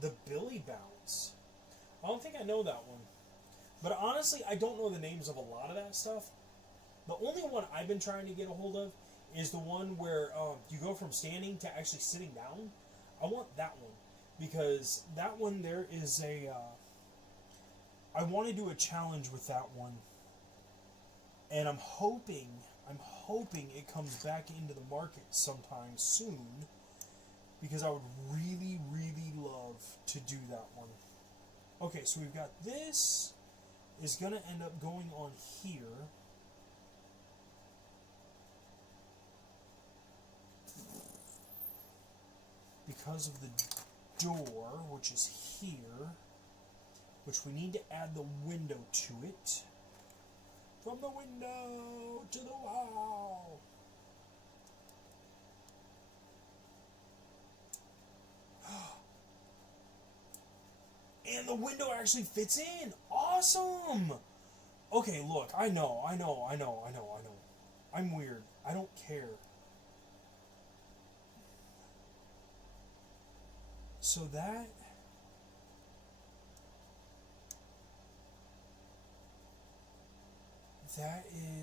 The Billy Bounce. I don't think I know that one. But honestly, I don't know the names of a lot of that stuff. The only one I've been trying to get a hold of is the one where you go from standing to actually sitting down. I want that one. Because that one there is a... I want to do a challenge with that one. And I'm hoping it comes back into the market sometime soon. Because I would really, really love to do that one. Okay, so we've got this is going to end up going on here. Because of the door, which is here, which we need to add the window to it. From the window to the wall. And the window actually fits in. Awesome. Okay, look, I know. I'm weird. I don't care. So that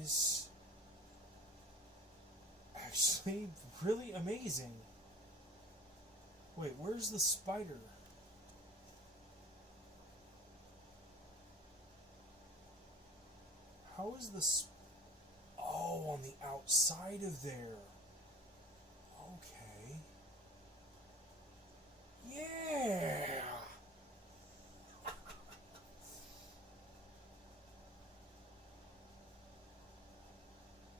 is actually really amazing. Wait, where's the spider? How is this? Oh, on the outside of there. Okay. Yeah.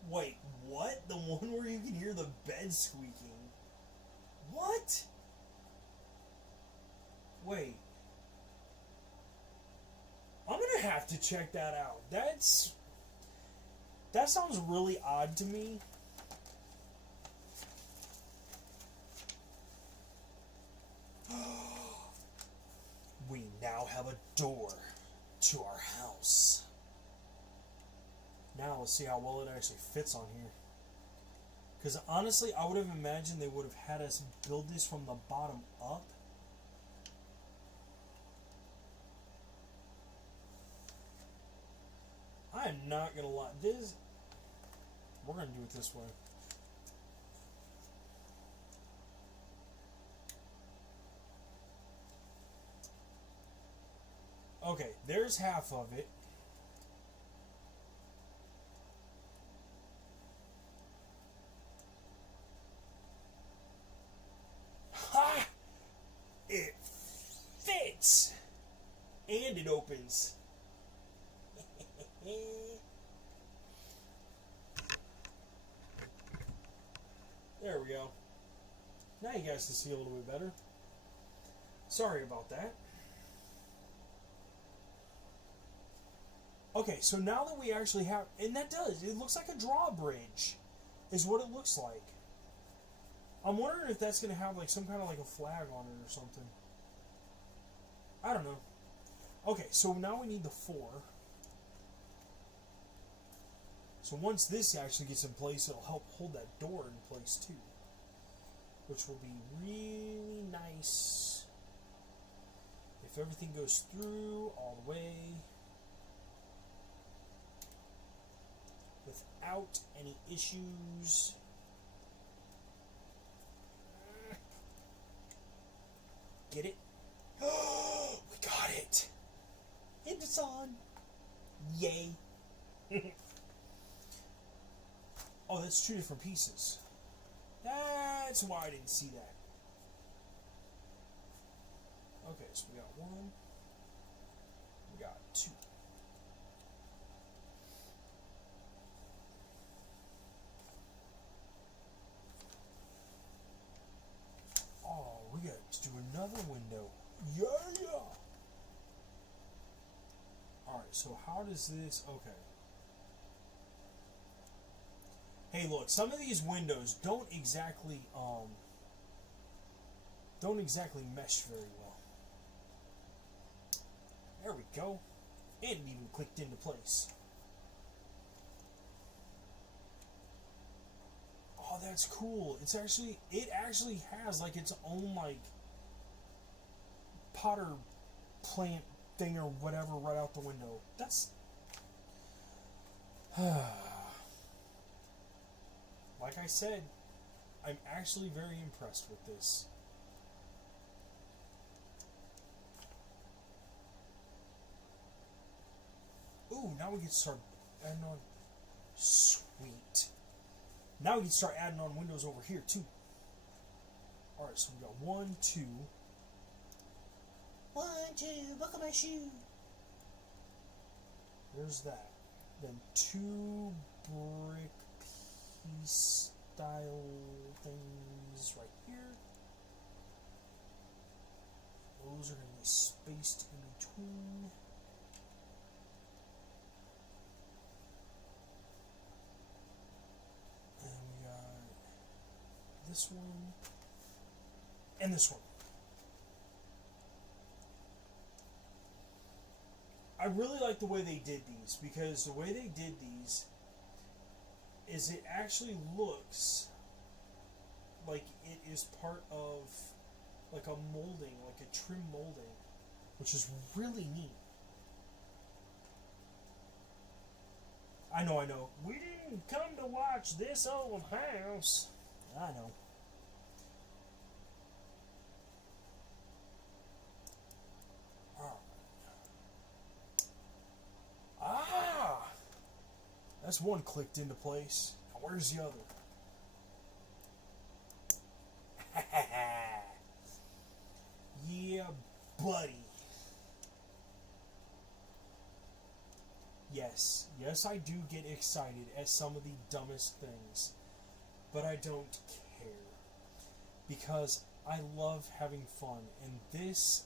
Wait, what? The one where you can hear the bed squeaking? What? Wait. I'm gonna have to check that out. That sounds really odd to me. We now have a door to our house. Now let's see how well it actually fits on here. Because honestly, I would have imagined they would have had us build this from the bottom up. I am not going to lie. We're going to do it this way. Okay, there's half of it. Ha! It fits! And it opens. There we go. Now you guys can see a little bit better. Sorry about that. Okay, so now that we actually have... And that does. It looks like a drawbridge. Is what it looks like. I'm wondering if that's going to have like some kind of like a flag on it or something. I don't know. Okay, so now we need the 4. So once this actually gets in place, it'll help hold that door in place too. Which will be really nice. If everything goes through all the way. Without any issues. Get it? Oh, we got it! And it's on! Yay! Oh, that's 2 different pieces. That's why I didn't see that. Okay, so we got 1. We got 2. Oh, we got to do another window. Yeah! Alright, so how does this... Okay. Hey, look, some of these windows don't exactly mesh very well. There we go. And it even clicked into place. Oh, that's cool. It actually has like its own like potter plant thing or whatever right out the window. That's like I said, I'm actually very impressed with this. Ooh, now we can start adding on. Sweet. Now we can start adding on windows over here too. Alright, so we got 1, 2. 1, 2, buckle my shoe. There's that. Then 2 brick piece style things right here. Those are going to be spaced in between. And we got this one and this one. I really like the way they did these, because the way they did these is it actually looks like it is part of like a molding, like a trim molding, which is really neat. I know. We didn't come to watch this old house. I know. That's one clicked into place. Now where's the other? Yeah, buddy. Yes, I do get excited at some of the dumbest things, but I don't care, because I love having fun, and this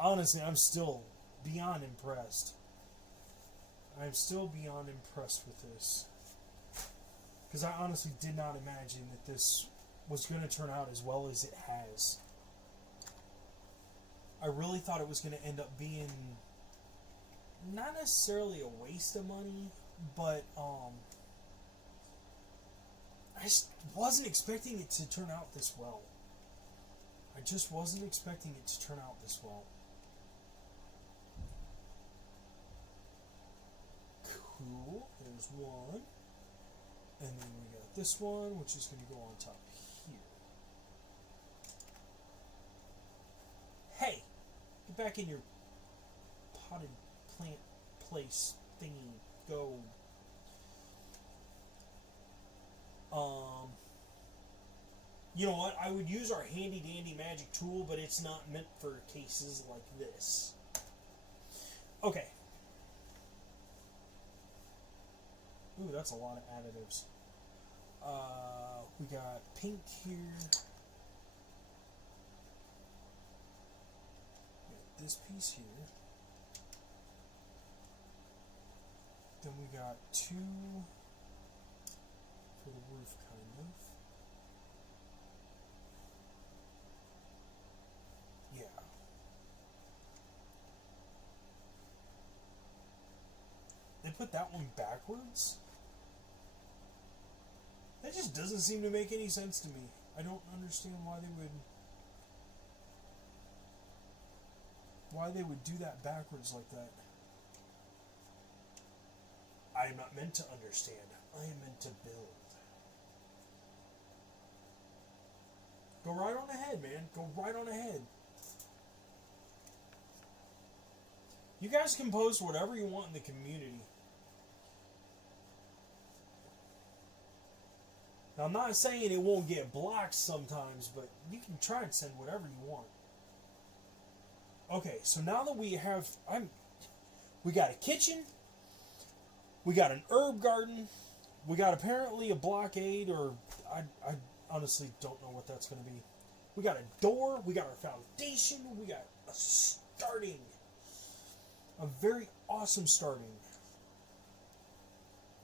honestly, I'm still beyond impressed. I'm still beyond impressed with this, because I honestly did not imagine that this was going to turn out as well as it has. I really thought it was going to end up being not necessarily a waste of money, but I just wasn't expecting it to turn out this well. I just wasn't expecting it to turn out this well. Cool. There's one. And then we got this one, which is going to go on top here. Hey! Get back in your potted plant place thingy. Go. You know what? I would use our handy dandy magic tool, but it's not meant for cases like this. Okay. Ooh, that's a lot of additives. We got pink here. We got this piece here. Then we got 2 for the roof, kind of. Yeah. They put that one backwards? That just doesn't seem to make any sense to me. I don't understand why they would do that backwards like that. I am not meant to understand. I am meant to build. Go right on ahead, man. Go right on ahead. You guys can post whatever you want in the community. Now, I'm not saying it won't get blocked sometimes, but you can try and send whatever you want. Okay, so now that we have... we got a kitchen. We got an herb garden. We got apparently a blockade, or... I honestly don't know what that's going to be. We got a door. We got our foundation. We got a starting. A very awesome starting.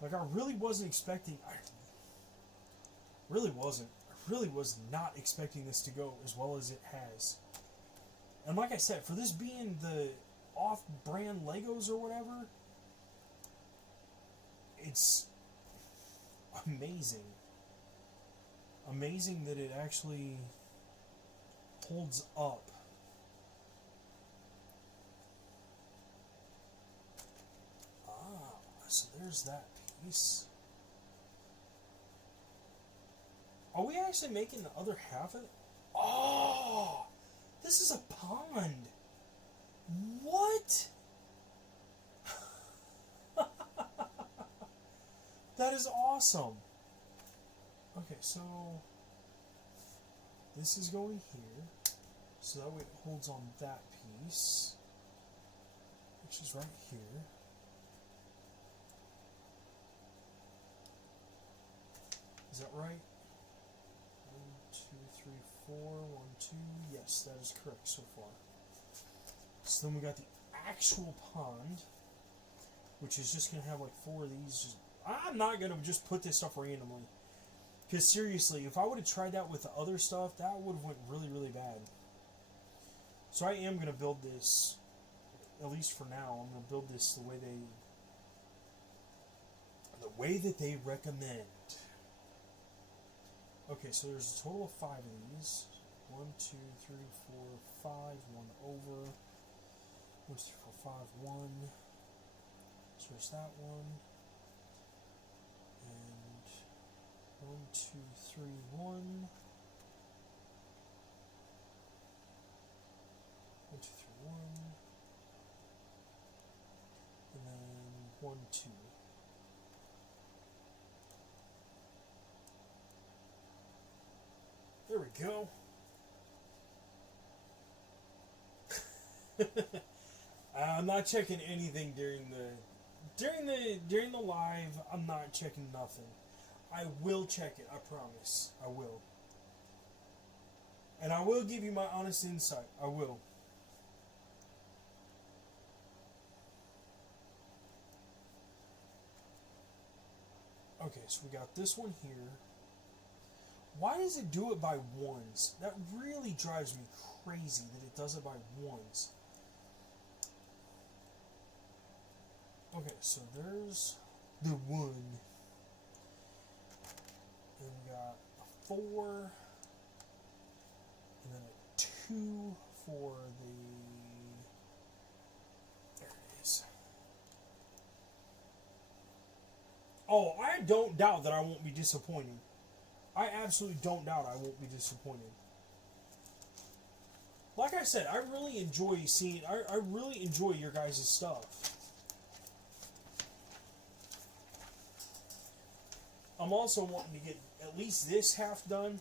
Like, I really wasn't expecting... Really wasn't. I really was not expecting this to go as well as it has. And like I said, for this being the off-brand Legos or whatever, it's amazing. Amazing that it actually holds up. Ah, so there's that piece. Are we actually making the other half of it? Oh! This is a pond! What? That is awesome! Okay, so... this is going here. So that way it holds on that piece, which is right here. Is that right? 1, 2, 3, 4, 1, 2. Yes, that is correct so far. So then we got the actual pond, which is just going to have like 4 of these. I'm not going to just put this stuff randomly. Because seriously, if I would have tried that with the other stuff, that would have went really, really bad. So I am going to build this, at least for now, I'm going to build this the way that they recommend. Okay, so there's a total of 5 of these. 1, 2, 3, 4, 5, 1 over. 1, 2, 3, 4, 5, 1. So there's that one. And 1, 2, 3, 1. 1, 2, 3, 1. And then 1, 2. There we go. I'm not checking anything during the live. I'm not checking nothing. I will check it. I promise. I will. And I will give you my honest insight. I will. Okay, so we got this one here. Why does it do it by ones? That really drives me crazy that it does it by ones. Okay, so there's the 1. Then we got a 4. And then a 2 for the... There it is. Oh, I don't doubt that I won't be disappointed. I absolutely don't doubt I won't be disappointed. Like I said, I really enjoy seeing... I really enjoy your guys' stuff. I'm also wanting to get at least this half done,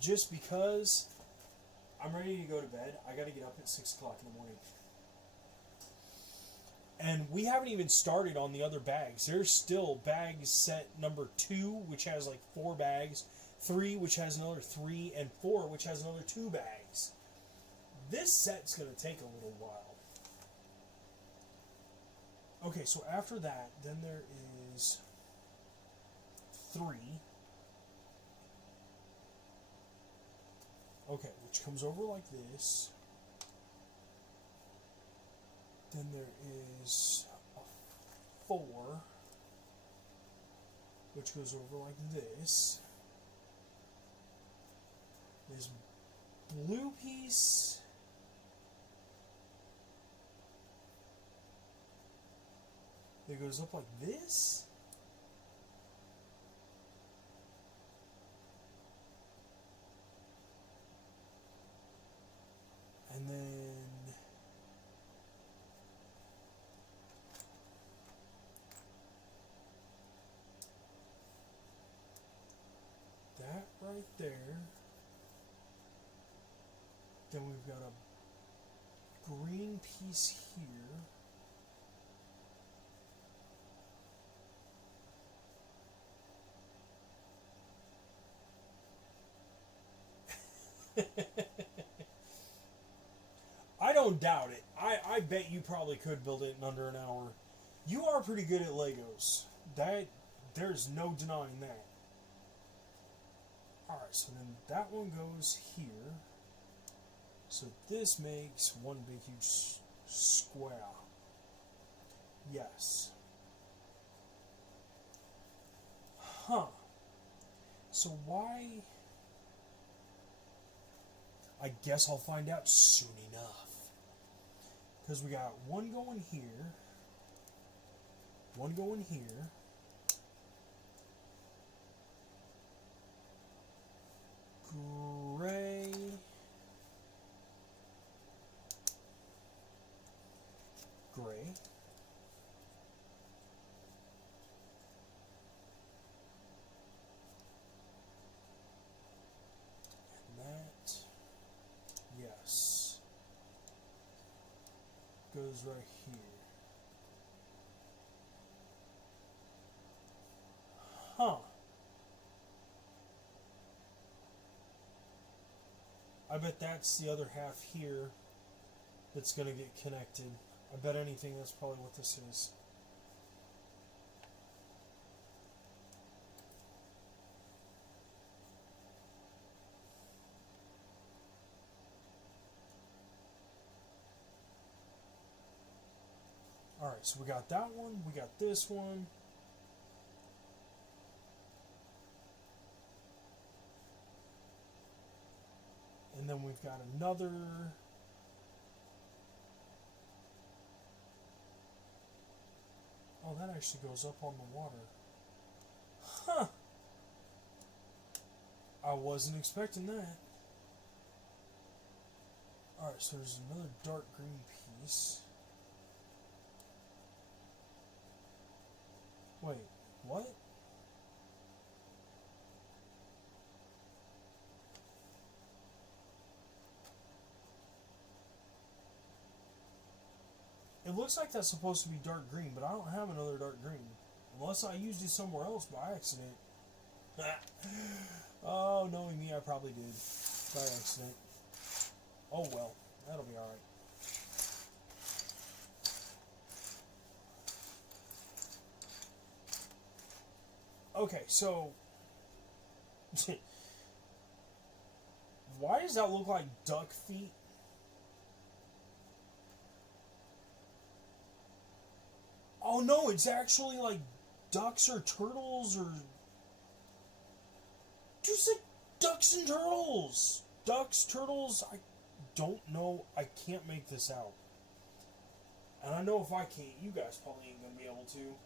just because I'm ready to go to bed. I got to get up at 6 o'clock in the morning. And we haven't even started on the other bags. There's still bag set number 2, which has like 4 bags, 3, which has another 3, and 4, which has another 2 bags. This set's going to take a little while. Okay, so after that, then there is 3. Okay, which comes over like this. Then there is a 4, which goes over like this. This blue piece that goes up like this. And then that right there. Then we've got a green piece here. I don't doubt it. I bet you probably could build it in under an hour. You are pretty good at Legos. There's no denying that. Alright, so then that one goes here. So this makes one big huge square. Yes. Huh. So why... I guess I'll find out soon enough. Because we got one going here. One going here. Gray. Gray. And that. Yes. goes right here. Huh. I bet that's the other half here that's going to get connected. I bet anything that's probably what this is. Alright, so we got that one, we got this one. And then we've got another. Oh, that actually goes up on the water. Huh. I wasn't expecting that. Alright, so there's another dark green piece. Wait, what? It looks like that's supposed to be dark green, but I don't have another dark green. Unless I used it somewhere else by accident. Oh, knowing me, I probably did. By accident. Oh well, that'll be alright. Okay, so... why does that look like duck feet? Oh no, it's actually like ducks or turtles or... Just like ducks and turtles! Ducks, turtles, I don't know. I can't make this out. And I know if I can't, you guys probably ain't going to be able to.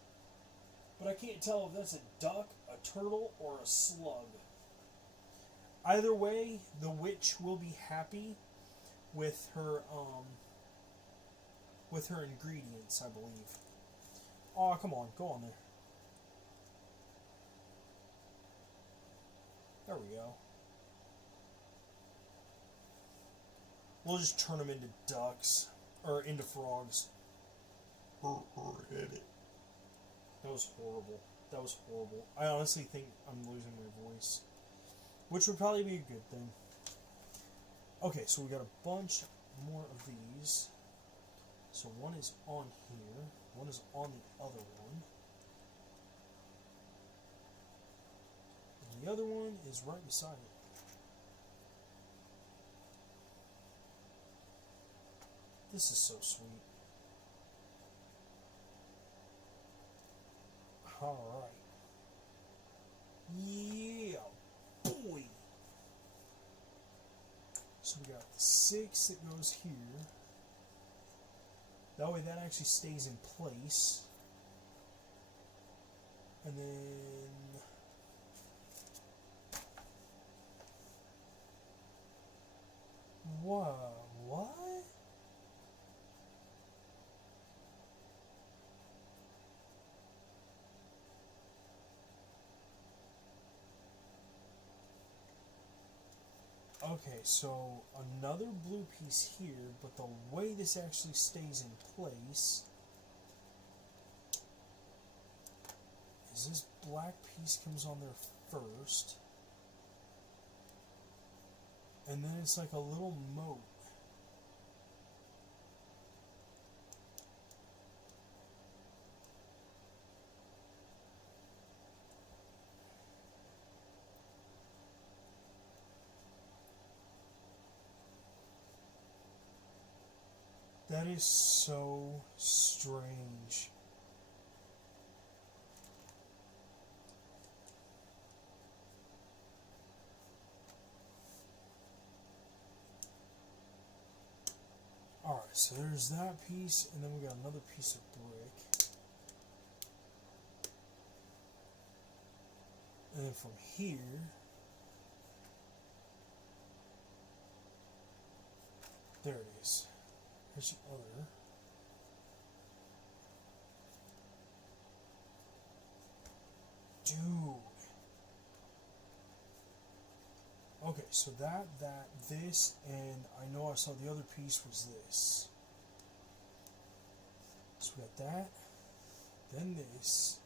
But I can't tell if that's a duck, a turtle, or a slug. Either way, the witch will be happy with her ingredients, I believe. Oh, come on, go on there. There we go. We'll just turn them into ducks. Or into frogs. Hit it. That was horrible. That was horrible. I honestly think I'm losing my voice. Which would probably be a good thing. Okay, so we got a bunch more of these. So one is on here. One is on the other one. And the other one is right beside it. This is so sweet. Alright. Yeah, boy! So we got 6 that goes here. That way that actually stays in place. And then... Whoa, what? Okay, so another blue piece here, but the way this actually stays in place is this black piece comes on there first, and then it's like a little moat. That is so strange. Alright, so there's that piece, and then we got another piece of brick. And then from here, there it is. Here's the other. Dude. Okay, so this, and I know I saw the other piece was this. So we got that. Then this.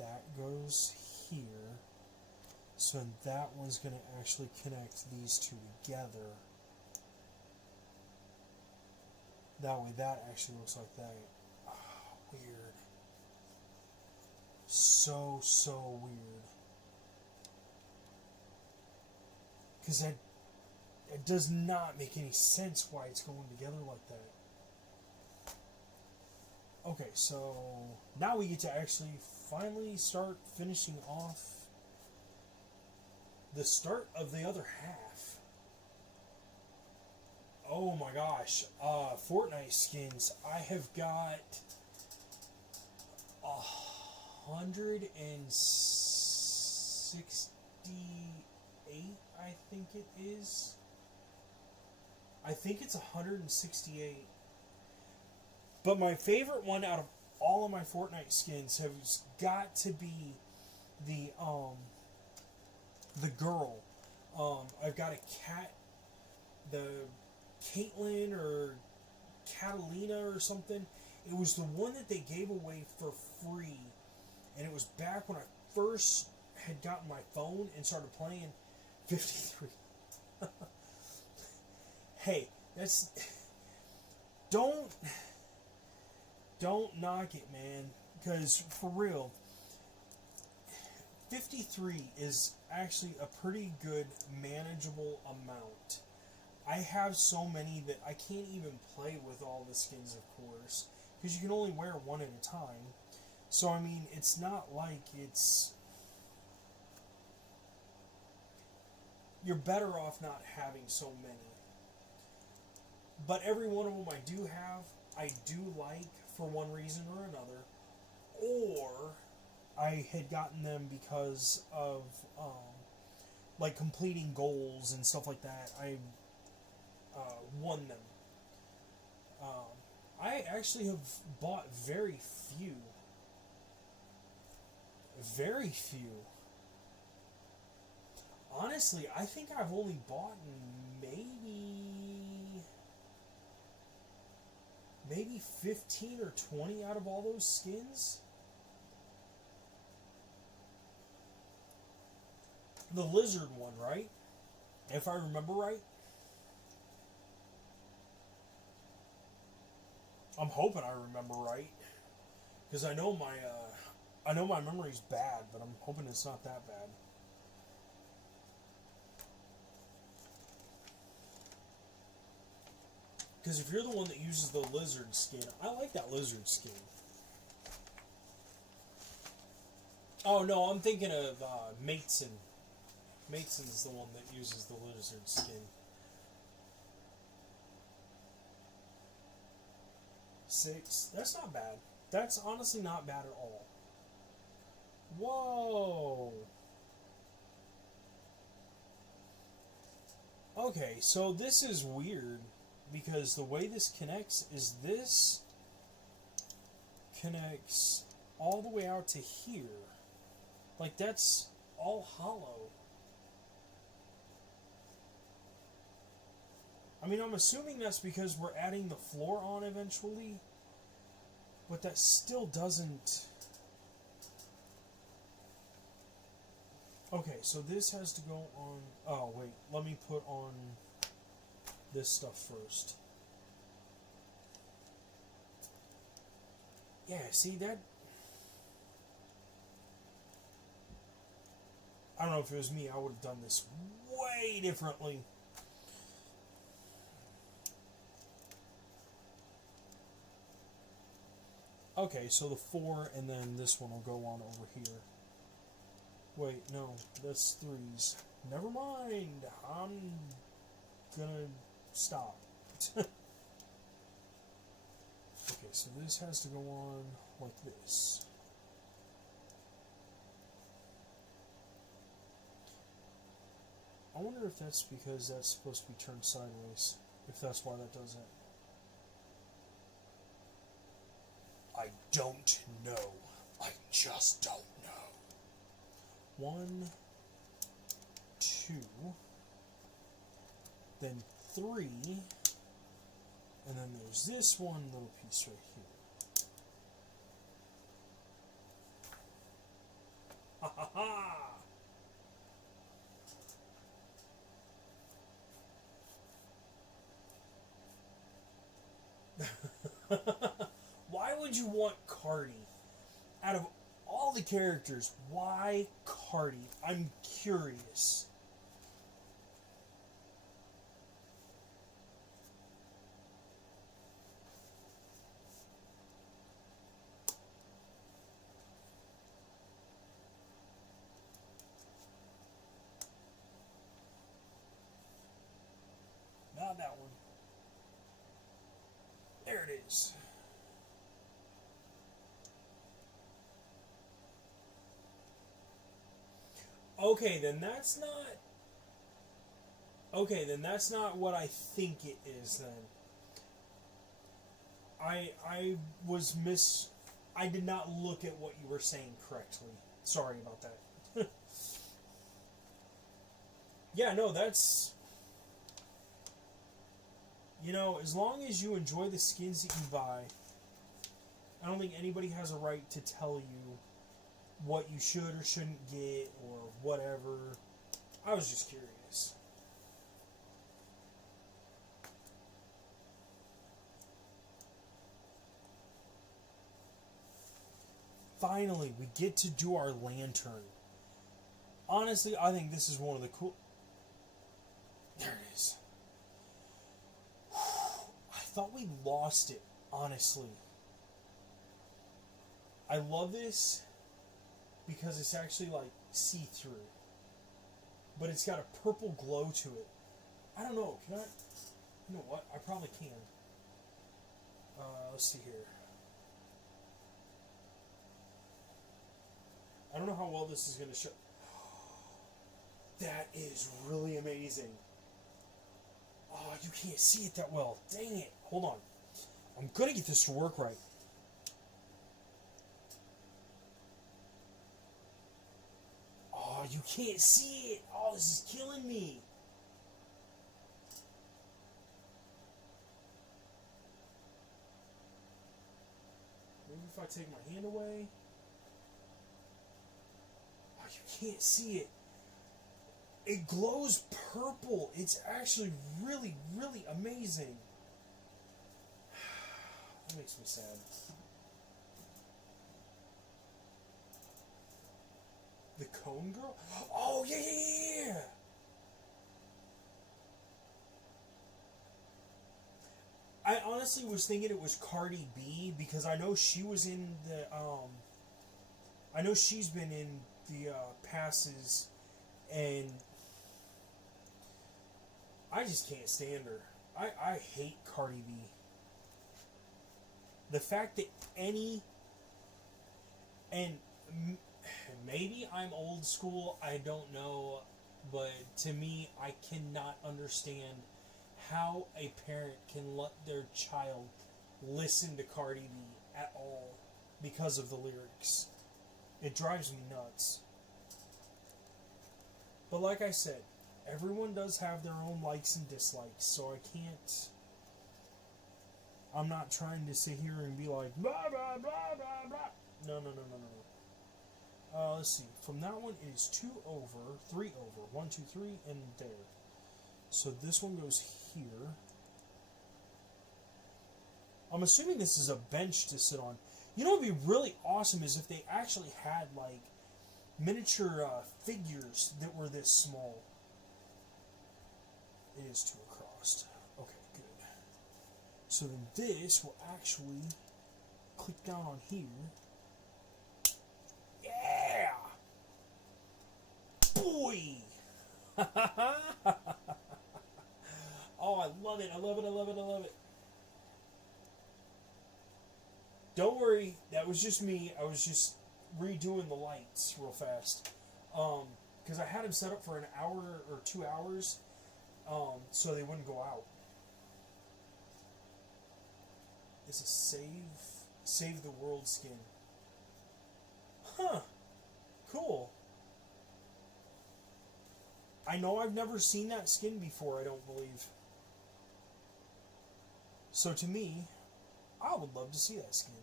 That goes here. So that one's going to actually connect these two together. That way that actually looks like that. Weird. So weird. Because it does not make any sense why it's going together like that. Okay, so now we get to actually finally start finishing off the start of the other half. Oh my gosh, Fortnite skins. I have got 168, I think it is. I think it's 168. But my favorite one out of all of my Fortnite skins has got to be the girl. I've got a cat, the Caitlyn or Catalina or something. It was the one that they gave away for free, and it was back when I first had gotten my phone and started playing 53. Hey, that's don't knock it, man, because for real, 53 is actually a pretty good manageable amount. I have so many that I can't even play with all the skins, of course, because you can only wear one at a time. So I mean, it's not like you're better off not having so many. But every one of them I do have, I do like for one reason or another, or I had gotten them because of like completing goals and stuff like that. I won them. I actually have bought very few. Very few. Honestly, I think I've only bought maybe 15 or 20 out of all those skins. The lizard one, right? If I remember right. I'm hoping I remember right, because I know my memory's bad, but I'm hoping it's not that bad. Because if you're the one that uses the lizard skin, I like that lizard skin. Oh no, I'm thinking of Mateson. Mateson's the one that uses the lizard skin. 6. That's not bad. That's honestly not bad at all. Whoa. Okay, so this is weird, because the way this connects is this connects all the way out to here. Like, that's all hollow. I mean, I'm assuming that's because we're adding the floor on eventually, but that still doesn't... Okay, so this has to go on... Oh, wait, let me put on this stuff first. Yeah, see that? I don't know if it was me, I would have done this way differently. Okay, so the 4, and then this one will go on over here. Wait, no, that's 3s. Never mind, I'm gonna stop. Okay, so this has to go on like this. I wonder if that's because that's supposed to be turned sideways. If that's why that does it. I don't know. I just don't know. 1, 2, then 3, and then there's this one little piece right here. Ha ha ha! Why would you want Cardi? Out of all the characters, why Cardi? I'm curious. Not that one. There it is. Okay, then that's not... Okay, then that's not what I think it is, then. I was I did not look at what you were saying correctly. Sorry about that. Yeah, no, that's... You know, as long as you enjoy the skins that you buy, I don't think anybody has a right to tell you what you should or shouldn't get or whatever. I was just curious. Finally, we get to do our lantern. Honestly, I think this is one of the cool... There it is. I thought we lost it, honestly. I love this because it's actually like see-through. But it's got a purple glow to it. I don't know, can I... You know what? I probably can. Let's see here. I don't know how well this is going to show. That is really amazing. Oh, you can't see it that well. Dang it. Hold on. I'm going to get this to work right. Oh, you can't see it. Oh, this is killing me. Maybe if I take my hand away. Oh, you can't see it. It glows purple. It's actually really, really amazing. That makes me sad. The cone girl? Oh, yeah, yeah, yeah! I honestly was thinking it was Cardi B because I know she was in the, I know she's been in the passes, and I just can't stand her. I hate Cardi B. The fact that any, and maybe I'm old school, I don't know, but to me, I cannot understand how a parent can let their child listen to Cardi B at all because of the lyrics. It drives me nuts. But like I said, everyone does have their own likes and dislikes, so I can't... I'm not trying to sit here and be like, blah, blah, blah, blah, blah. No, no, no, no, no. Let's see. From that one, it is 2 over, 3 over. 1, 2, 3, and there. So this one goes here. I'm assuming this is a bench to sit on. You know what would be really awesome is if they actually had, like, miniature figures that were this small. It is 2 across. Okay, good. So then this will actually click down on here. Yeah! Boy! Oh, I love it, I love it, I love it, I love it. Don't worry, that was just me. I was just redoing the lights real fast. Because I had them set up for an hour or 2 hours, so they wouldn't go out. It's a save the world skin. Huh. Cool. I know I've never seen that skin before, I don't believe. So to me, I would love to see that skin.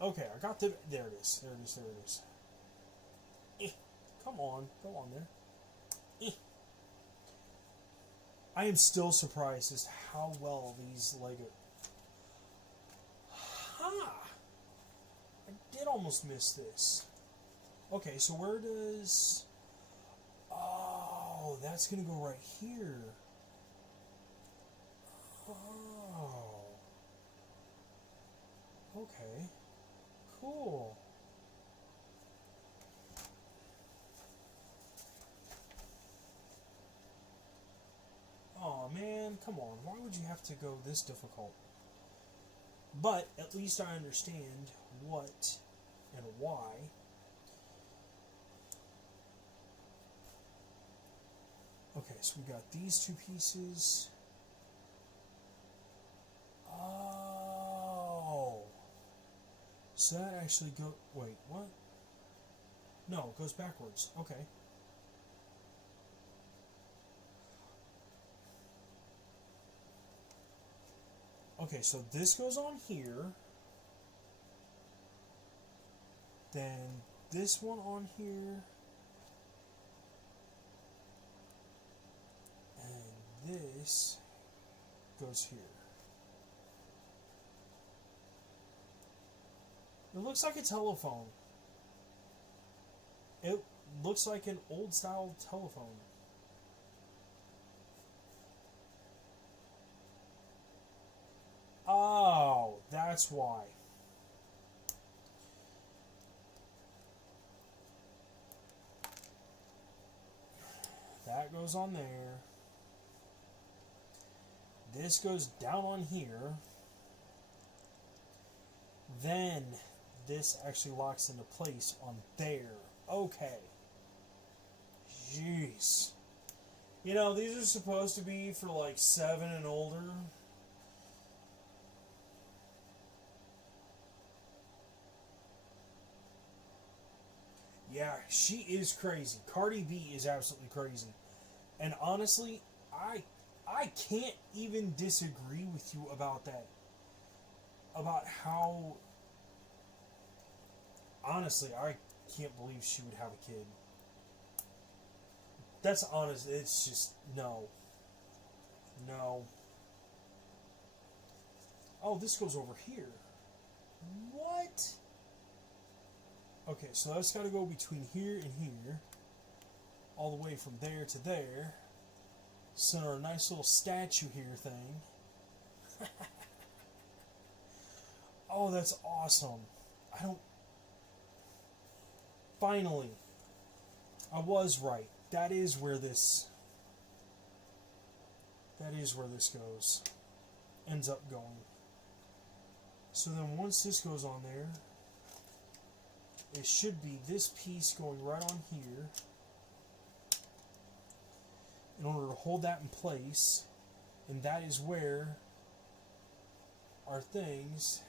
Okay, I got the... There it is. There it is. There it is. Come on. Go on there. I am still surprised as to how well these Lego... Ha! I did almost miss this. Okay, so where does... Oh, that's going to go right here. Oh. Okay. Cool. Oh man, come on. Why would you have to go this difficult? But at least I understand what and why. Okay, so we got these two pieces. Oh. So that actually go... Wait, what? No, it goes backwards. Okay. Okay, so this goes on here. Then this one on here. And this goes here. It looks like a telephone. It looks like an old style telephone. Oh, that's why. That goes on there. This goes down on here. Then this actually locks into place on there. Okay. Jeez. You know, these are supposed to be for like 7 and older. Yeah, she is crazy. Cardi B is absolutely crazy. And honestly, I can't even disagree with you about that. About how... Honestly, I can't believe she would have a kid. That's honest. It's just... No. No. Oh, this goes over here. What? Okay, so that's got to go between here and here. All the way from there to there. Center a nice little statue here thing. Oh, that's awesome. I don't... Finally. I was right. That is where this... That is where this goes. Ends up going. So then once this goes on there, it should be this piece going right on here in order to hold that in place, and that is where our things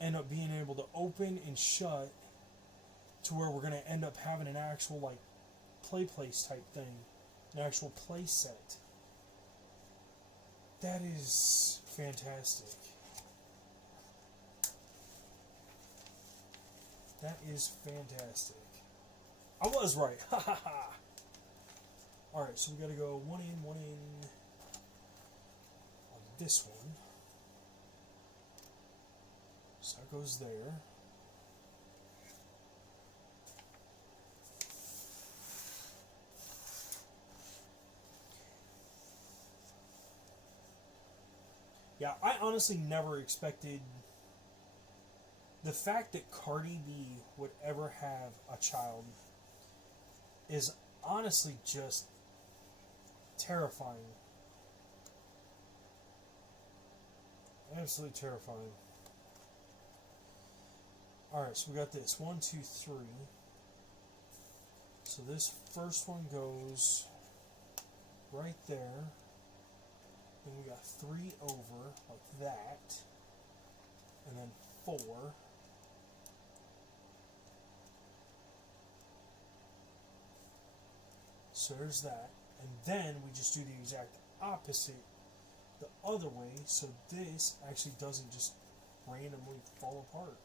end up being able to open and shut to where we're going to end up having an actual like play place type thing, an actual play set. That is fantastic. That is fantastic. I was right. Ha ha ha. Alright, so we gotta go one in on this one. So that goes there. Yeah, I honestly never expected the fact that Cardi B would ever have a child is honestly just terrifying. Absolutely terrifying. Alright, so we got this. 1, 2, 3. So this first one goes right there. Then we got 3 over, like that. And then 4. So there's that. And then we just do the exact opposite the other way, so this actually doesn't just randomly fall apart.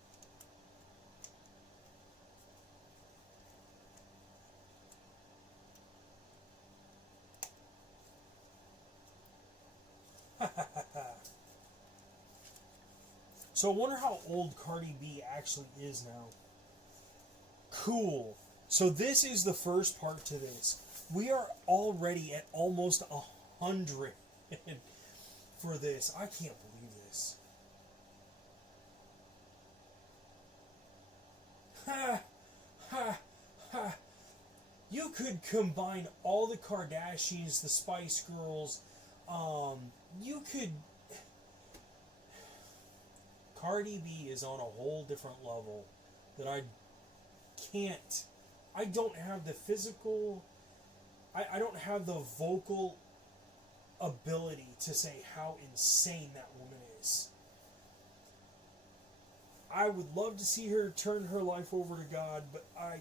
So I wonder how old Cardi B actually is now. Cool. So this is the first part to this. We are already at almost 100 for this. I can't believe this. Ha, ha, ha. You could combine all the Kardashians, the Spice Girls. You could. Cardi B is on a whole different level that I can't. I don't have the physical. I don't have the vocal ability to say how insane that woman is. I would love to see her turn her life over to God, but I.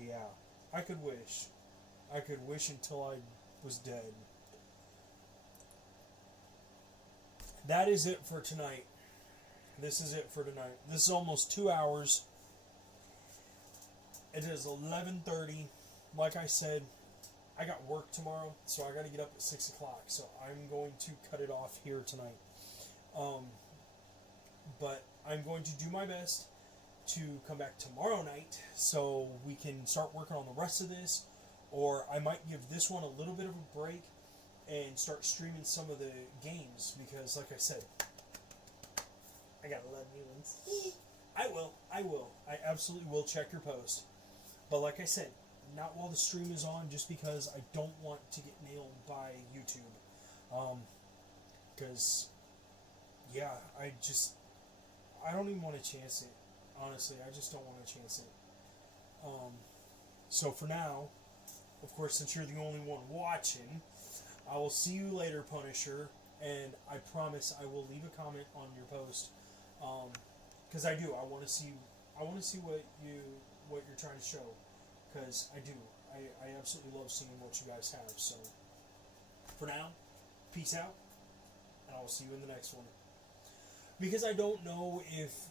Yeah, I could wish. I could wish until I was dead. That is it for tonight. This is it for tonight. This is almost 2 hours. It is 11:30. Like I said, I got work tomorrow, so I got to get up at 6 o'clock. So I'm going to cut it off here tonight. But I'm going to do my best to come back tomorrow night so we can start working on the rest of this. Or I might give this one a little bit of a break and start streaming some of the games. Because, like I said, I got 11 new ones. I will. I absolutely will check your post. But like I said, not while the stream is on, just because I don't want to get nailed by YouTube. Because, yeah, I don't even want to chance it. Honestly, I just don't want to chance it. So for now, of course, since you're the only one watching, I will see you later, Punisher. And I promise I will leave a comment on your post. Because I do. I want to see what you're trying to show. Because I do. I absolutely love seeing what you guys have. So, for now, peace out. And I will see you in the next one. Because I don't know if...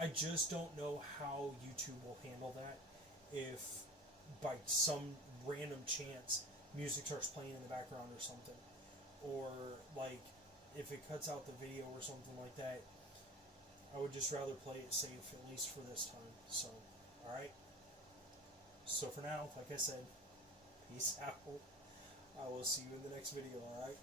I just don't know how YouTube will handle that. If, by some random chance, music starts playing in the background or something. Or, like, if it cuts out the video or something like that. I would just rather play it safe, at least for this time. So, alright? So for now, like I said, peace out. I will see you in the next video, alright?